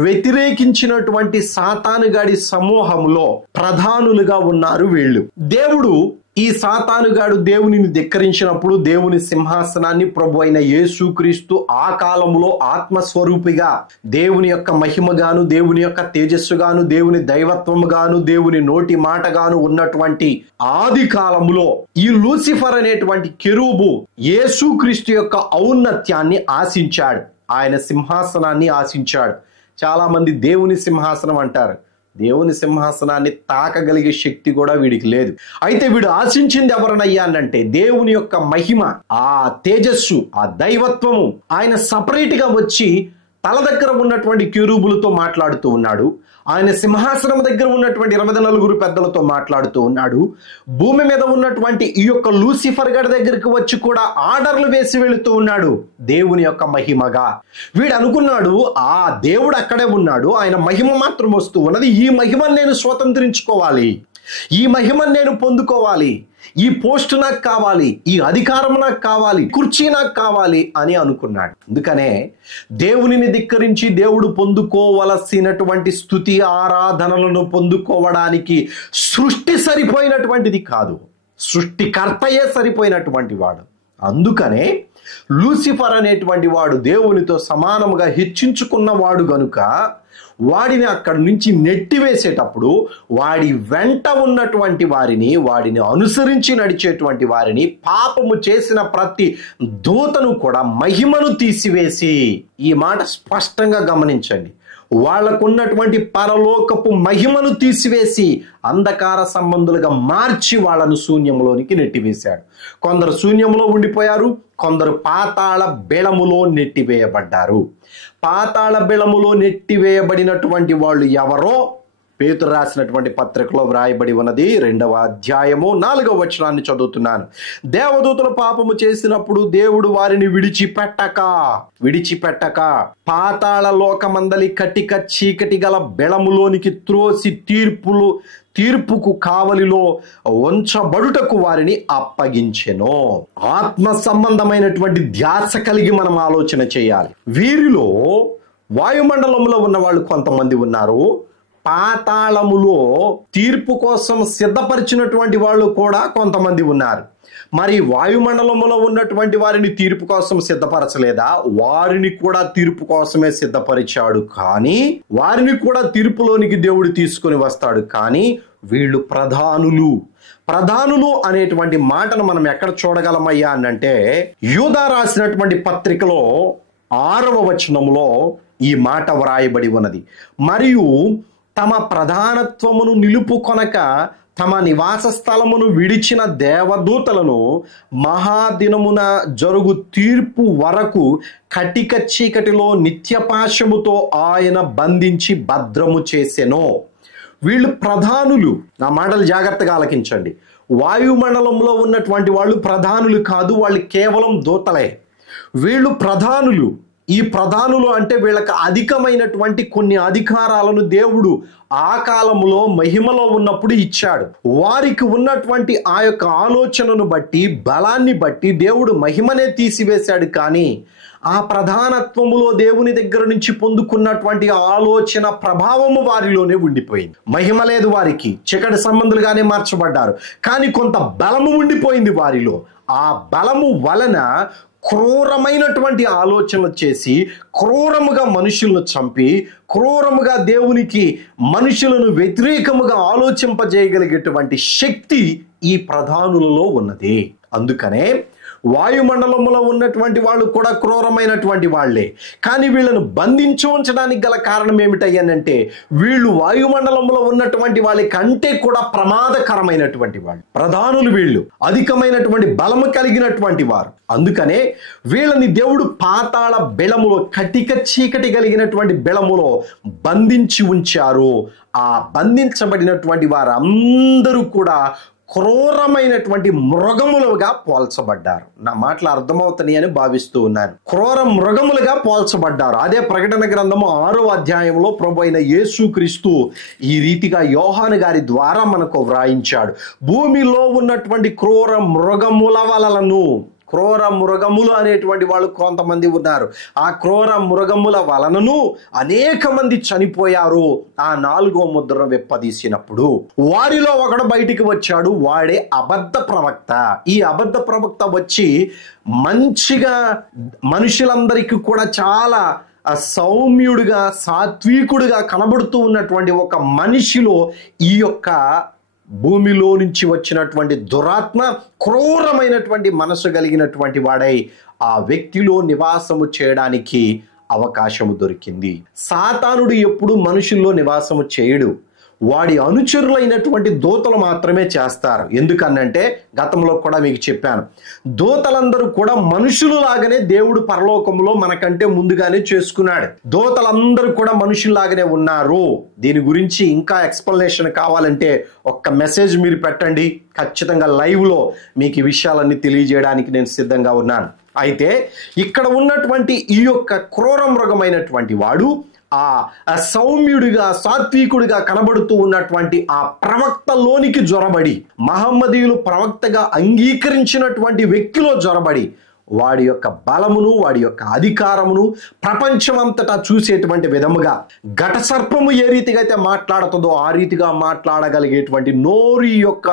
వ్యతిరేకించినటువంటి సాతానుగాడి సమూహంలో ప్రధానులుగా ఉన్నారు వీళ్ళు. దేవుడు ఈ సాతానుగాడు దేవునిని ధిక్కరించినప్పుడు దేవుని సింహాసనాన్ని ప్రభు అయిన యేసుక్రీస్తు ఆ కాలంలో ఆత్మస్వరూపిగా దేవుని యొక్క మహిమగాను, దేవుని యొక్క తేజస్సుగాను, దేవుని దైవత్వముగాను, దేవుని నోటి మాటగాను ఉన్నటువంటి ఆది కాలంలో ఈ లూసిఫర్ అనేటువంటి కెరూబు యేసుక్రీస్తు యొక్క ఔన్నత్యాన్ని ఆశించాడు. ఆయన సింహాసనాన్ని ఆశించాడు. చాలా మంది దేవుని సింహాసనం అంటారు. దేవుని సింహాసనాన్ని తాకగలిగే శక్తి కూడా వీడికి లేదు. అయితే వీడు ఆశించింది ఎవరనయ్యా అంటే దేవుని యొక్క మహిమ, ఆ తేజస్సు, ఆ దైవత్వము. ఆయన సపరేట్ గా వచ్చి తల దగ్గర ఉన్నటువంటి కెరూబులతో మాట్లాడుతూ ఉన్నాడు. ఆయన సింహాసనం దగ్గర ఉన్నటువంటి 24 పెద్దలతో మాట్లాడుతూ ఉన్నాడు. భూమి మీద ఉన్నటువంటి ఈ యొక్క లూసిఫర్ గడి దగ్గరికి వచ్చి కూడా ఆర్డర్లు వేసి వెళుతూ ఉన్నాడు దేవుని యొక్క మహిమగా. వీడు అనుకున్నాడు ఆ దేవుడు అక్కడే ఉన్నాడు, ఆయన మహిమ మాత్రం వస్తూ ఉన్నది, ఈ మహిమను నేను స్వతంత్రించుకోవాలి, ఈ మహిమను నేను పొందుకోవాలి, ఈ పోస్ట్ నాకు కావాలి, ఈ అధికారం నాకు కావాలి, కుర్చీ నాకు కావాలి అని అనుకున్నాడు. అందుకనే దేవునిని ధిక్కరించి దేవుడు పొందుకోవలసినటువంటి స్తుతి ఆరాధనలను పొందుకోవడానికి సృష్టి సరిపోయినటువంటిది కాదు, సృష్టికర్తయే సరిపోయినటువంటి వాడు. అందుకనే లూసిఫర్ అనేటువంటి వాడు దేవునితో సమానముగా హెచ్చించుకున్నవాడు గనుక వాడిని అక్కడి నుంచి నెట్టివేసేటప్పుడు వాడి వెంట ఉన్నటువంటి వారిని, వాడిని అనుసరించి నడిచేటువంటి వారిని, పాపము చేసిన ప్రతి దూతను కూడా మహిమను తీసివేసి, ఈ మాట స్పష్టంగా గమనించండి, వాళ్లకున్నటువంటి పరలోకపు మహిమను తీసివేసి అంధకార సంబంధులుగా మార్చి వాళ్ళను శూన్యంలోనికి నెట్టివేశాడు. కొందరు శూన్యంలో ఉండిపోయారు, కొందరు పాతాళ బెళములో నెట్టివేయబడ్డారు. పాతాళ బెళములో నెట్టివేయబడినటువంటి వాళ్ళు ఎవరో పేతురు రాసినటువంటి పత్రికలో వ్రాయబడి ఉన్నది. 2వ అధ్యాయము 4వ వచనాన్ని చదువుతున్నాను. దేవదూతలు పాపము చేసినప్పుడు దేవుడు వారిని విడిచిపెట్టక పాతాళ లోకమందలి కటిక చీకటి గల బెళములోనికి త్రోసి తీర్పుకు కావలిలో ఉంచబడుటకు వారిని అప్పగించెను. ఆత్మ సంబంధమైనటువంటి ధ్యాస కలిగి మనం ఆలోచన చేయాలి. వీరిలో వాయుమండలంలో ఉన్న వాళ్ళు కొంతమంది ఉన్నారు, పాతాళములో తీర్పు కోసం సిద్ధపరిచినటువంటి వాళ్ళు కూడా కొంతమంది ఉన్నారు. మరి వాయుమండలంలో ఉన్నటువంటి వారిని తీర్పు కోసం సిద్ధపరచలేదా? వారిని కూడా తీర్పు కోసమే సిద్ధపరిచాడు, కానీ వారిని కూడా తీర్పులోనికి దేవుడు తీసుకొని వస్తాడు. కానీ వీళ్ళు ప్రధానులు అనేటువంటి మాటను మనం ఎక్కడ చూడగలమయ్యా అంటే యూదా రాసినటువంటి పత్రికలో 6వ వచనంలో ఈ మాట వ్రాయబడి ఉన్నది. మరియు తమ ప్రధానత్వమును నిలుపుకొనక తమ నివాస స్థలమును విడిచిన దేవదూతలను మహాదినమున జరుగు తీర్పు వరకు కటిక చీకటిలో నిత్యపాశముతో ఆయన బంధించి భద్రము చేసెను. వీళ్ళు ప్రధానులు. నా మాటలు జాగ్రత్తగా ఆలకించండి. వాయుమండలంలో ఉన్నటువంటి వాళ్ళు ప్రధానులు కాదు, వాళ్ళు కేవలం దూతలే. వీళ్ళు ప్రధానులు. ఈ ప్రధానులు అంటే వీళ్ళకి అధికమైనటువంటి కొన్ని అధికారాలను దేవుడు ఆ కాలంలో మహిమలో ఉన్నప్పుడు ఇచ్చాడు. వారికి ఉన్నటువంటి ఆ యొక్క ఆలోచనను బట్టి, బలాన్ని బట్టి దేవుడు మహిమనే తీసివేశాడు. కానీ ఆ ప్రధానత్వములో దేవుని దగ్గర నుంచి పొందుకున్నటువంటి ఆలోచన ప్రభావము వారిలోనే ఉండిపోయింది. మహిమ లేదు వారికి, చీకటి సంబంధులుగానే మార్చబడ్డారు. కానీ కొంత బలము ఉండిపోయింది వారిలో. ఆ బలము వలన క్రూరమైనటువంటి ఆలోచనలు చేసి క్రూరముగా మనుషులను చంపి క్రూరముగా దేవునికి మనుషులను వ్యతిరేకముగా ఆలోచింపజేయగలిగేటువంటి శక్తి ఈ ప్రధానులలో ఉన్నది. అందుకనే వాయుమండలంలో ఉన్నటువంటి వాళ్ళు కూడా క్రూరమైనటువంటి వాళ్లే. కానీ వీళ్ళను బంధించి ఉంచడానికి గల కారణం ఏమిటయ్యానంటే వీళ్ళు వాయుమండలంలో ఉన్నటువంటి వాళ్ళ కంటే కూడా ప్రమాదకరమైనటువంటి వాళ్ళు. ప్రధానులు వీళ్ళు, అధికమైనటువంటి బలము కలిగినటువంటి వారు. అందుకనే వీళ్ళని దేవుడు పాతాళ బెళములో, కటిక చీకటి కలిగినటువంటి బెళములో బంధించి ఉంచారు. ఆ బంధించబడినటువంటి వారందరూ కూడా క్రూరమైనటువంటి మృగములుగా పోల్చబడ్డారు. నా మాటలు అర్థమవుతాయి అని భావిస్తూ ఉన్నాను. క్రూర మృగములుగా పోల్చబడ్డారు. అదే ప్రకటన గ్రంథము 6వ అధ్యాయంలో ప్రభు అయిన యేసుక్రీస్తు ఈ రీతిగా యోహాను గారి ద్వారా మనకు వ్రాయించాడు. భూమిలో ఉన్నటువంటి క్రూర మృగముల వలలను, క్రూర మృగములు అనేటువంటి వాళ్ళు కొంతమంది ఉన్నారు. ఆ క్రూర మృగముల వలనను అనేక మంది చనిపోయారు. ఆ 4వ ముద్రను విప్పదీసినప్పుడు వారిలో ఒకడు బయటికి వచ్చాడు. వాడే అబద్ధ ప్రవక్త. ఈ అబద్ధ ప్రవక్త వచ్చి మంచిగా మనుషులందరికీ కూడా చాలా సౌమ్యుడిగా, సాత్వికుడిగా కనబడుతూ ఉన్నటువంటి ఒక మనిషిలో ఈ యొక్క భూమిలో నుంచి వచ్చినటువంటి దురాత్మ, క్రూరమైనటువంటి మనసు కలిగినటువంటి వాడై ఆ వ్యక్తిలో నివాసము చేయడానికి అవకాశము దొరికింది. సాతానుడు ఎప్పుడు మనుషుల్లో నివాసము చేయడు, వాడి అనుచరులైనటువంటి దూతలు మాత్రమే చేస్తారు. ఎందుకనంటే గతంలో కూడా మీకు చెప్పాను, దూతలందరూ కూడా మనుషులు లాగానే దేవుడు పరలోకంలో మనకంటే ముందుగానే చేసుకున్నాడు. దూతలందరూ కూడా మనుషుల్లాగానే ఉన్నారు. దీని గురించి ఇంకా ఎక్స్ప్లెనేషన్ కావాలంటే ఒక్క మెసేజ్ మీరు పెట్టండి, ఖచ్చితంగా లైవ్ లో మీకు ఈ విషయాలన్నీ తెలియజేయడానికి నేను సిద్ధంగా ఉన్నాను. అయితే ఇక్కడ ఉన్నటువంటి ఈ యొక్క క్రూర మృగమైనటువంటి వాడు ఆ సౌమ్యుడిగా సాత్వికుడిగా కనబడుతూ ఉన్నటువంటి ఆ ప్రవక్తలోనికి జొరబడి, మహమ్మదీయులు ప్రవక్తగా అంగీకరించినటువంటి వ్యక్తిలో జొరబడి వాడి యొక్క బలమును వాడి యొక్క అధికారమును ప్రపంచమంతటా చూసేటువంటి విధముగా ఘట సర్పము ఏ రీతిగా అయితే మాట్లాడుతుందో ఆ రీతిగా మాట్లాడగలిగేటువంటి నోరు యొక్క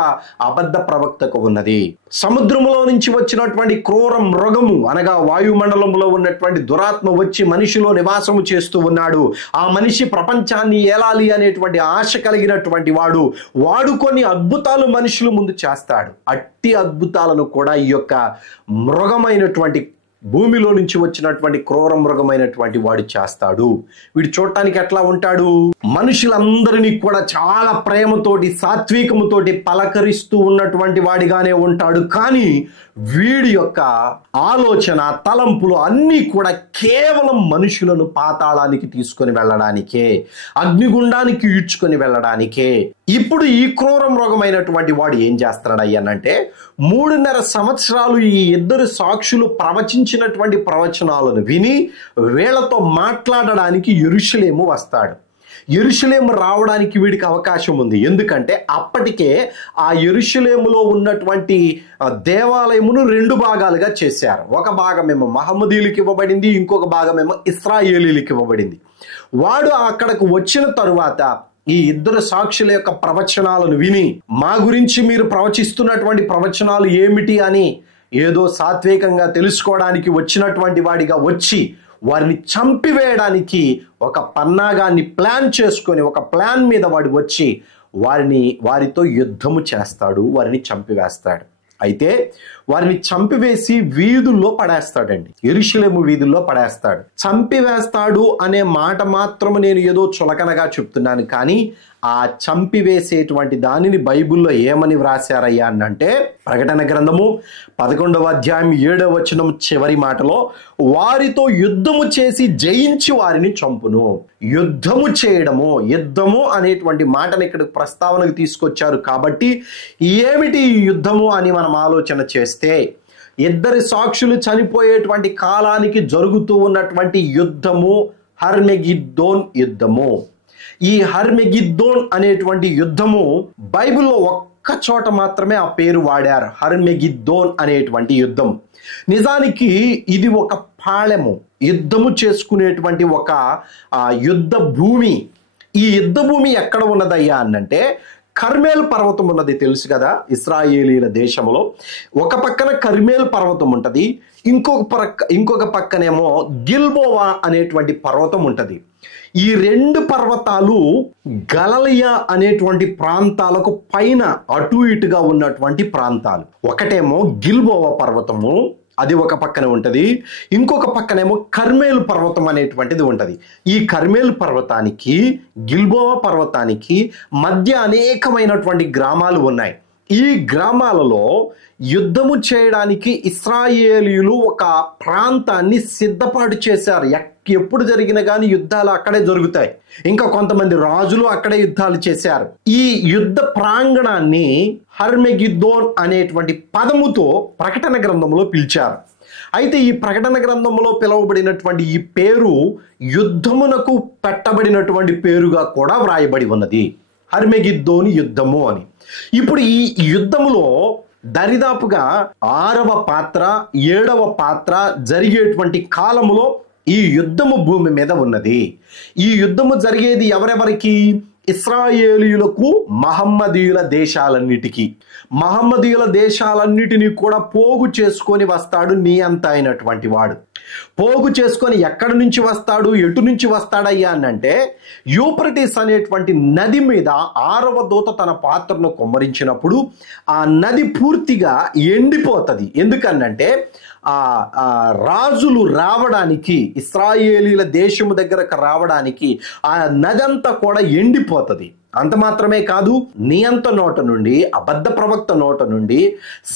అబద్ధ ప్రవక్తకు ఉన్నది. సముద్రములో నుంచి వచ్చినటువంటి క్రూర మృగము అనగా వాయుమండలంలో ఉన్నటువంటి దురాత్మ వచ్చి మనిషిలో నివాసము చేస్తూ ఉన్నాడు. ఆ మనిషి ప్రపంచాన్ని ఏలాలి అనేటువంటి ఆశ కలిగినటువంటి వాడు కొన్ని అద్భుతాలు మనుషుల ముందు చేస్తాడు. అట్టి అద్భుతాలను కూడా ఈ యొక్క మృగమైనటువంటి భూమిలో నుంచి వచ్చినటువంటి క్రూర మృగమైనటువంటి వాడు చేస్తాడు. వీడు చూడటానికి ఎట్లా ఉంటాడు? మనుషులందరినీ కూడా చాలా ప్రేమతోటి సాత్వికముతోటి పలకరిస్తూ ఉన్నటువంటి వాడిగానే ఉంటాడు. కానీ వీడి యొక్క ఆలోచన తలంపులు అన్నీ కూడా కేవలం మనుషులను పాతాళానికి తీసుకొని వెళ్ళడానికే, అగ్నిగుండానికి ఈడ్చుకొని వెళ్ళడానికే. ఇప్పుడు ఈ క్రూర మృగమైనటువంటి వాడు ఏం చేస్తాడయ్యానంటే 3.5 సంవత్సరాలు ఈ ఇద్దరు సాక్షులు ప్రవచించినటువంటి ప్రవచనాలను విని వీళ్ళతో మాట్లాడడానికి యెరూషలేము వస్తాడు. యెరూషలేము రావడానికి వీడికి అవకాశం ఉంది. ఎందుకంటే అప్పటికే ఆ యెరూషలేములో ఉన్నటువంటి దేవాలయమును 2 భాగాలుగా చేశారు. ఒక భాగమేమో మహమ్మదీయులకు ఇవ్వబడింది, ఇంకొక భాగమేమో ఇశ్రాయేలీలకు ఇవ్వబడింది. వాడు అక్కడకు వచ్చిన తరువాత ఈ ఇద్దరు సాక్షుల యొక్క ప్రవచనాలను విని మా గురించి మీరు ప్రవచిస్తున్నటువంటి ప్రవచనాలు ఏమిటి అని ఏదో సాత్వికంగా తెలుసుకోవడానికి వచ్చినటువంటి వాడిగా వచ్చి వారిని చంపివేయడానికి ఒక పన్నాగాన్ని ప్లాన్ చేసుకొని ఒక ప్లాన్ మీద వాడు వచ్చి వారితో యుద్ధము చేస్తాడు, వారిని చంపివేస్తాడు. అయితే వారిని చంపివేసి వీధుల్లో పడేస్తాడండి. యెరూషలేము వీధుల్లో పడేస్తాడు. చంపివేస్తాడు అనే మాట మాత్రము నేను ఏదో చులకనగా చెప్తున్నాను, కానీ ఆ చంపివేసేటువంటి దానిని బైబిల్లో ఏమని వ్రాసారయ్యా అంటే ప్రకటన గ్రంథము 11వ అధ్యాయం 7వ వచనం చివరి మాటలో వారితో యుద్ధము చేసి జయించి వారిని చంపును. యుద్ధము చేయడము, యుద్ధము అనేటువంటి మాటను ఇక్కడ ప్రస్తావనకు తీసుకొచ్చారు. కాబట్టి ఏమిటి యుద్ధము అని మనం ఆలోచన చేస్తే ఇద్దరి సాక్షులు చనిపోయేటువంటి కాలానికి జరుగుతూ ఉన్నటువంటి యుద్ధము హర్మెగిద్దోన్ యుద్ధము. ఈ హర్మెగిద్దోన్ అనేటువంటి యుద్ధము బైబిల్లో ఒక్క చోట మాత్రమే ఆ పేరు వాడారు, హర్మెగిద్దోన్ అనేటువంటి యుద్ధం. నిజానికి ఇది ఒక పాళెము, యుద్ధము చేసుకునేటువంటి ఒక యుద్ధ భూమి. ఈ యుద్ధ భూమి ఎక్కడ ఉన్నదయ్యా అనంటే కర్మేల్ పర్వతం ఉన్నది, తెలుసు కదా, ఇశ్రాయేలీల దేశంలో. ఒక పక్కన కర్మేల్ పర్వతం ఉంటది, ఇంకొక పక్కనేమో గిల్బోవా అనేటువంటి పర్వతం ఉంటది. ఈ 2 పర్వతాలు గలిలయ అనేటువంటి ప్రాంతాలకు పైన అటు ఇటుగా ఉన్నటువంటి ప్రాంతాలు. ఒకటేమో గిల్బోవా పర్వతము, అది ఒక పక్కన ఉంటది, ఇంకొక పక్కనేమో కర్మేల్ పర్వతం అనేటువంటిది ఉంటది. ఈ కర్మేల్ పర్వతానికి గిల్బోవా పర్వతానికి మధ్య అనేకమైనటువంటి గ్రామాలు ఉన్నాయి. ఈ గ్రామాలలో యుద్ధము చేయడానికి ఇశ్రాయేలీయులు ఒక ప్రాంతాన్ని సిద్ధపాటు చేశారు. ఎప్పుడు జరిగినా కానీ యుద్ధాలు అక్కడే జరుగుతాయి. ఇంకా కొంతమంది రాజులు అక్కడే యుద్ధాలు చేశారు. ఈ యుద్ధ ప్రాంగణాన్ని హర్మెగిద్దోన్ అనేటువంటి పదముతో ప్రకటన గ్రంథంలో పిలిచారు. అయితే ఈ ప్రకటన గ్రంథంలో పిలువబడినటువంటి ఈ పేరు యుద్ధమునకు పెట్టబడినటువంటి పేరుగా కూడా వ్రాయబడి ఉన్నది, హర్మెగిద్దోని యుద్ధము అని. ఇప్పుడు ఈ యుద్ధములో దరిదాపుగా 6వ పాత్ర 7వ పాత్ర జరిగేటువంటి కాలములో ఈ యుద్ధము భూమి మీద ఉన్నది. ఈ యుద్ధము జరిగేది ఎవరెవరికి? ఇశ్రాయేలీయులకు, మహమ్మదీయుల దేశాలన్నిటికీ. మహమ్మదీయుల దేశాలన్నిటినీ కూడా పోగు చేసుకొని వస్తాడు నియంత అయినటువంటి వాడు. పోగు చేసుకొని ఎక్కడి నుంచి వస్తాడు, ఎటు నుంచి వస్తాడయ్యా అని అంటే, యూఫ్రటీస్ అనేటువంటి నది మీద 6వ దూత తన పాత్రను కుమ్మరించినప్పుడు ఆ నది పూర్తిగా ఎండిపోతుంది. ఎందుకనంటే ఆ రాజులు రావడానికి, ఇశ్రాయేలీల దేశము దగ్గరకు రావడానికి ఆ నది అంతా కూడా ఎండిపోతుంది. అంత మాత్రమే కాదు, నియంత నోట నుండి, అబద్ధ ప్రవక్త నోట నుండి,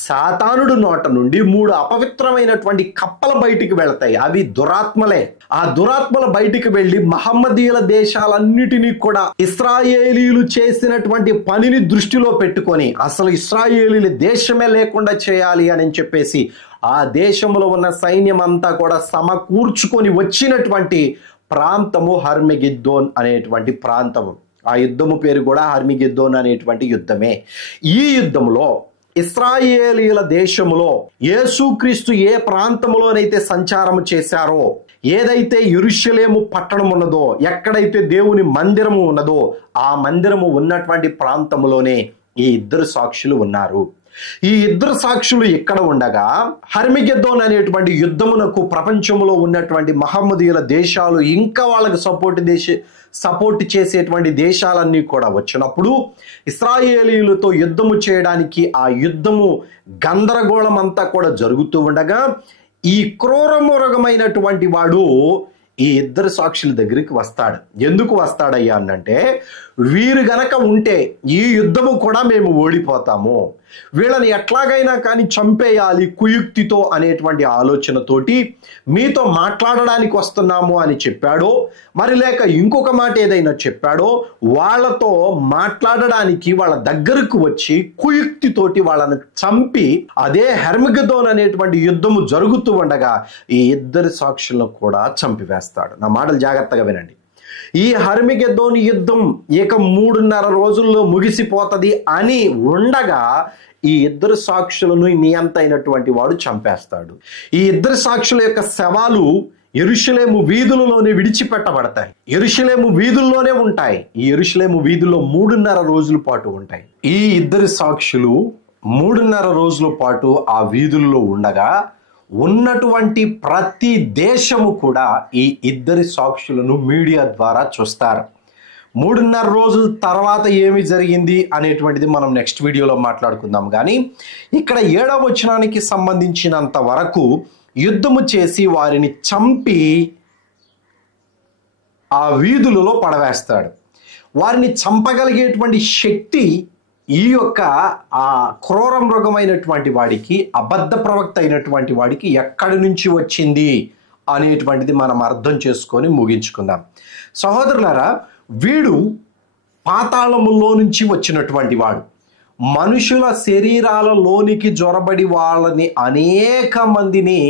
సాతానుడు నోట నుండి 3 అపవిత్రమైనటువంటి కప్పలు బయటికి వెళతాయి. అవి దురాత్మలే. ఆ దురాత్మల బయటికి వెళ్ళి మహమ్మదీయుల దేశాలన్నిటినీ కూడా ఇశ్రాయేలీలు చేసినటువంటి పనిని దృష్టిలో పెట్టుకొని అసలు ఇశ్రాయేలీల దేశమే లేకుండా చేయాలి అని చెప్పేసి ఆ దేశంలో ఉన్న సైన్యం అంతా కూడా సమకూర్చుకొని వచ్చినటువంటి ప్రాంతము హర్మెగిద్దోన్ అనేటువంటి ప్రాంతము. ఆ యుద్ధము పేరు కూడా హర్మెగిద్దోన్ అనేటువంటి యుద్ధమే. ఈ యుద్ధంలో ఇశ్రాయేలీల దేశములో యేసుక్రీస్తు ఏ ప్రాంతంలోనైతే సంచారము చేశారో, ఏదైతే యెరూషలేము పట్టణం ఉన్నదో, ఎక్కడైతే దేవుని మందిరము ఉన్నదో, ఆ మందిరము ఉన్నటువంటి ప్రాంతంలోనే ఈ 2 సాక్షులు ఉన్నారు. ఈ 2 సాక్షులు ఇక్కడ ఉండగా హర్మెగిద్దోన్ అనేటువంటి యుద్ధమునకు ప్రపంచంలో ఉన్నటువంటి మహమ్మదీయుల దేశాలు ఇంకా వాళ్ళకు సపోర్ట్ చేసేటువంటి దేశాలన్నీ కూడా వచ్చినప్పుడు ఇశ్రాయేలీలతో యుద్ధము చేయడానికి ఆ యుద్ధము గందరగోళం అంతా కూడా జరుగుతూ ఉండగా ఈ క్రూరమురగమైనటువంటి వాడు ఈ 2 సాక్షుల దగ్గరికి వస్తాడు. ఎందుకు వస్తాడయ్యా అనంటే, వీరు గనక ఉంటే ఈ యుద్ధము కూడా మేము ఓడిపోతాము, వీళ్ళని ఎట్లాగైనా కానీ చంపేయాలి కుయుక్తితో అనేటువంటి ఆలోచనతోటి మీతో మాట్లాడడానికి వస్తున్నాము అని చెప్పాడో, మరి లేక ఇంకొక మాట ఏదైనా చెప్పాడో, వాళ్ళతో మాట్లాడడానికి వాళ్ళ దగ్గరకు వచ్చి కుయుక్తితోటి వాళ్ళని చంపి అదే హర్మెగిద్దోన్ అనేటువంటి యుద్ధము జరుగుతూ ఉండగా ఈ 2 సాక్షులను కూడా చంపివేస్తాడు. నా మాటలు జాగ్రత్తగా వినండి. ఈ హర్మెగిద్దోన్ యుద్ధం ఇక 3.5 రోజుల్లో ముగిసిపోతుంది అని ఉండగా ఈ 2 సాక్షులను నియంత అయినటువంటి వాడు చంపేస్తాడు. ఈ 2 సాక్షుల యొక్క శవాలు యెరూషలేము వీధులలోనే విడిచిపెట్టబడతాయి. యెరూషలేము వీధుల్లోనే ఉంటాయి. ఈ యెరూషలేము వీధుల్లో 3.5 రోజుల పాటు ఉంటాయి. ఈ 2 సాక్షులు 3.5 రోజుల పాటు ఆ వీధుల్లో ఉండగా ఉన్నటువంటి ప్రతి దేశము కూడా ఈ 2 సాక్షులను మీడియా ద్వారా చూస్తారు. 3.5 రోజుల తర్వాత ఏమి జరిగింది అనేటువంటిది మనం నెక్స్ట్ వీడియోలో మాట్లాడుకుందాం. కానీ ఇక్కడ 7వ వచనానికి సంబంధించినంత వరకు యుద్ధము చేసి వారిని చంపి ఆ వీధులలో పడవేస్తాడు. వారిని చంపగలిగేటువంటి శక్తి ఈ యొక్క ఆ క్రూర మృగమైనటువంటి వాడికి, అబద్ధ ప్రవక్త అయినటువంటి వాడికి ఎక్కడి నుంచి వచ్చింది అనేటువంటిది మనం అర్థం చేసుకొని ముగించుకుందాం. సహోదరులారా, వీడు పాతాళములో నుంచి వచ్చినటువంటి వాడు. మనుషుల శరీరాలలోనికి జొరబడి వాళ్ళని అనేక మందిని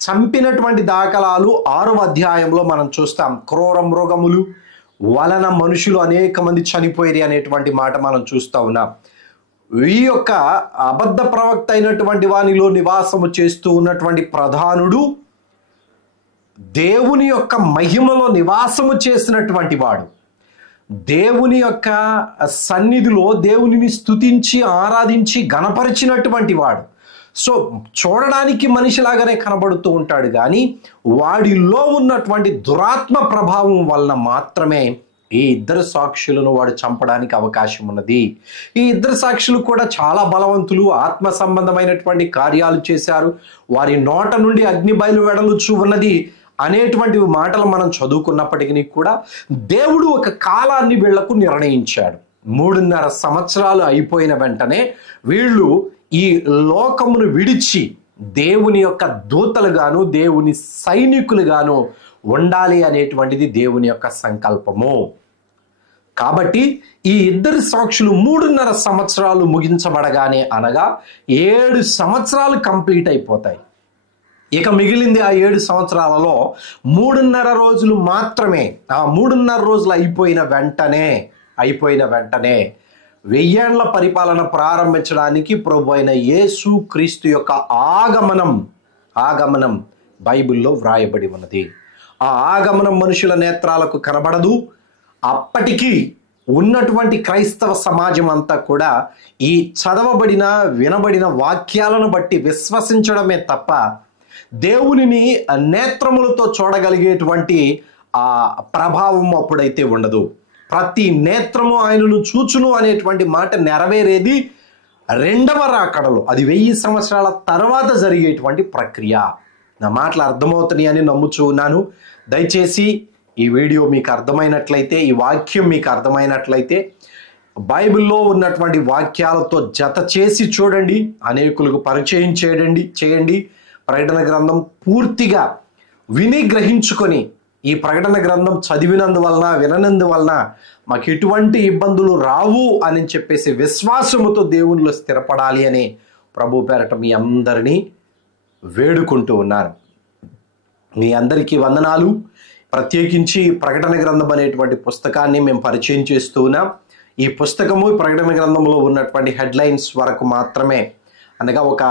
చంపినటువంటి దాఖలాలు 6వ అధ్యాయంలో మనం చూస్తాం. క్రూర మృగములు వలన మనుషులు అనేక మంది చనిపోయారు అనేటువంటి మాట మనం చూస్తూ ఉన్నాం. ఈ యొక్క అబద్ధ ప్రవక్త అయినటువంటి వానిలో నివాసము చేస్తూ ఉన్నటువంటి ప్రధానుడు దేవుని యొక్క మహిమలో నివాసము చేసినటువంటి వాడు. దేవుని యొక్క సన్నిధిలో దేవునిని స్తుతించి ఆరాధించి గణపరిచినటువంటి వాడు. సో చూడడానికి మనిషిలాగానే కనబడుతూ ఉంటాడు, కానీ వాడిలో ఉన్నటువంటి దురాత్మ ప్రభావం వలన మాత్రమే ఈ 2 సాక్షులను వాడు చంపడానికి అవకాశం ఉన్నది. ఈ 2 సాక్షులు కూడా చాలా బలవంతులు, ఆత్మ సంబంధమైనటువంటి కార్యాలు చేశారు. వారి నోట నుండి అగ్ని బయలు వెడలుచు ఉన్నది అనేటువంటి మాటలు మనం చదువుకున్నప్పటికీ కూడా దేవుడు ఒక కాలాన్ని వీళ్లకు నిర్ణయించాడు. 3.5 సంవత్సరాలు అయిపోయిన వెంటనే వీళ్ళు ఈ లోకమును విడిచి దేవుని యొక్క దూతలుగాను, దేవుని సైనికులుగాను ఉండాలి అనేటువంటిది దేవుని యొక్క సంకల్పము. కాబట్టి ఈ 2 సాక్షులు 3.5 సంవత్సరాలు ముగించబడగానే, అనగా 7 సంవత్సరాలు కంప్లీట్ అయిపోతాయి. ఇక మిగిలింది ఆ 7 సంవత్సరాలలో 3.5 రోజులు మాత్రమే. ఆ 3.5 రోజులు అయిపోయిన వెంటనే 1000 ఏళ్ల పరిపాలన ప్రారంభించడానికి ప్రభు అయిన యేసు క్రీస్తు యొక్క ఆగమనం బైబిల్లో వ్రాయబడి ఉన్నది. ఆ ఆగమనం మనుషుల నేత్రాలకు కనబడదు. అప్పటికీ ఉన్నటువంటి క్రైస్తవ సమాజం అంతా కూడా ఈ చదవబడిన వినబడిన వాక్యాలను బట్టి విశ్వసించడమే తప్ప దేవునిని నేత్రములతో చూడగలిగేటువంటి ఆ ప్రభావం అప్పుడైతే ఉండదు. ప్రతి నేత్రము ఆయనను చూచును అనేటువంటి మాట నెరవేరేది రెండవ రాకడలో. అది 1000 సంవత్సరాల తర్వాత జరిగేటువంటి ప్రక్రియ. నా మాటలు అర్థమవుతున్నాయి అని నమ్ముచూ ఉన్నాను. దయచేసి ఈ వీడియో మీకు అర్థమైనట్లయితే, ఈ వాక్యం మీకు అర్థమైనట్లయితే బైబిల్లో ఉన్నటువంటి వాక్యాలతో జత చేసి చూడండి, అనేకులకు పరిచయం చేయండి. ప్రకటన గ్రంథం పూర్తిగా విని గ్రహించుకొని, ఈ ప్రకటన గ్రంథం చదివినందువలన విననందువలన మాకు ఎటువంటి ఇబ్బందులు రావు అని చెప్పేసి విశ్వాసముతో దేవునిలో స్థిరపడాలి అని ప్రభు పేరట మీ అందరినీ వేడుకుంటూ ఉన్నారు. మీ అందరికీ వందనాలు. ప్రత్యేకించి ప్రకటన గ్రంథం అనేటువంటి పుస్తకాన్ని మేము పరిచయం చేస్తూ ఉన్నాం. ఈ పుస్తకము ప్రకటన గ్రంథంలో ఉన్నటువంటి హెడ్లైన్స్ వరకు మాత్రమే, అనగా ఒక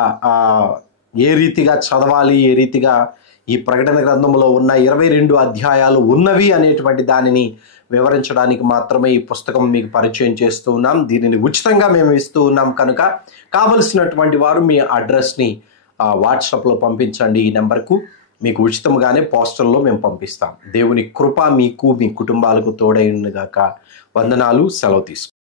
ఏ రీతిగా చదవాలి, ఏ రీతిగా ఈ ప్రకటన గ్రంథంలో ఉన్న 22 అధ్యాయాలు ఉన్నవి అనేటువంటి దానిని వివరించడానికి మాత్రమే ఈ పుస్తకం మీకు పరిచయం చేస్తూ ఉన్నాం. దీనిని ఉచితంగా మేము ఇస్తూ ఉన్నాం కనుక కావలసినటువంటి వారు మీ అడ్రస్ని వాట్సాప్లో పంపించండి. ఈ నెంబర్కు మీకు ఉచితంగానే పోస్టర్లో మేము పంపిస్తాం. దేవుని కృప మీకు, మీ కుటుంబాలకు తోడైనగాక. వందనాలు. సెలవు తీసుకుంటాం.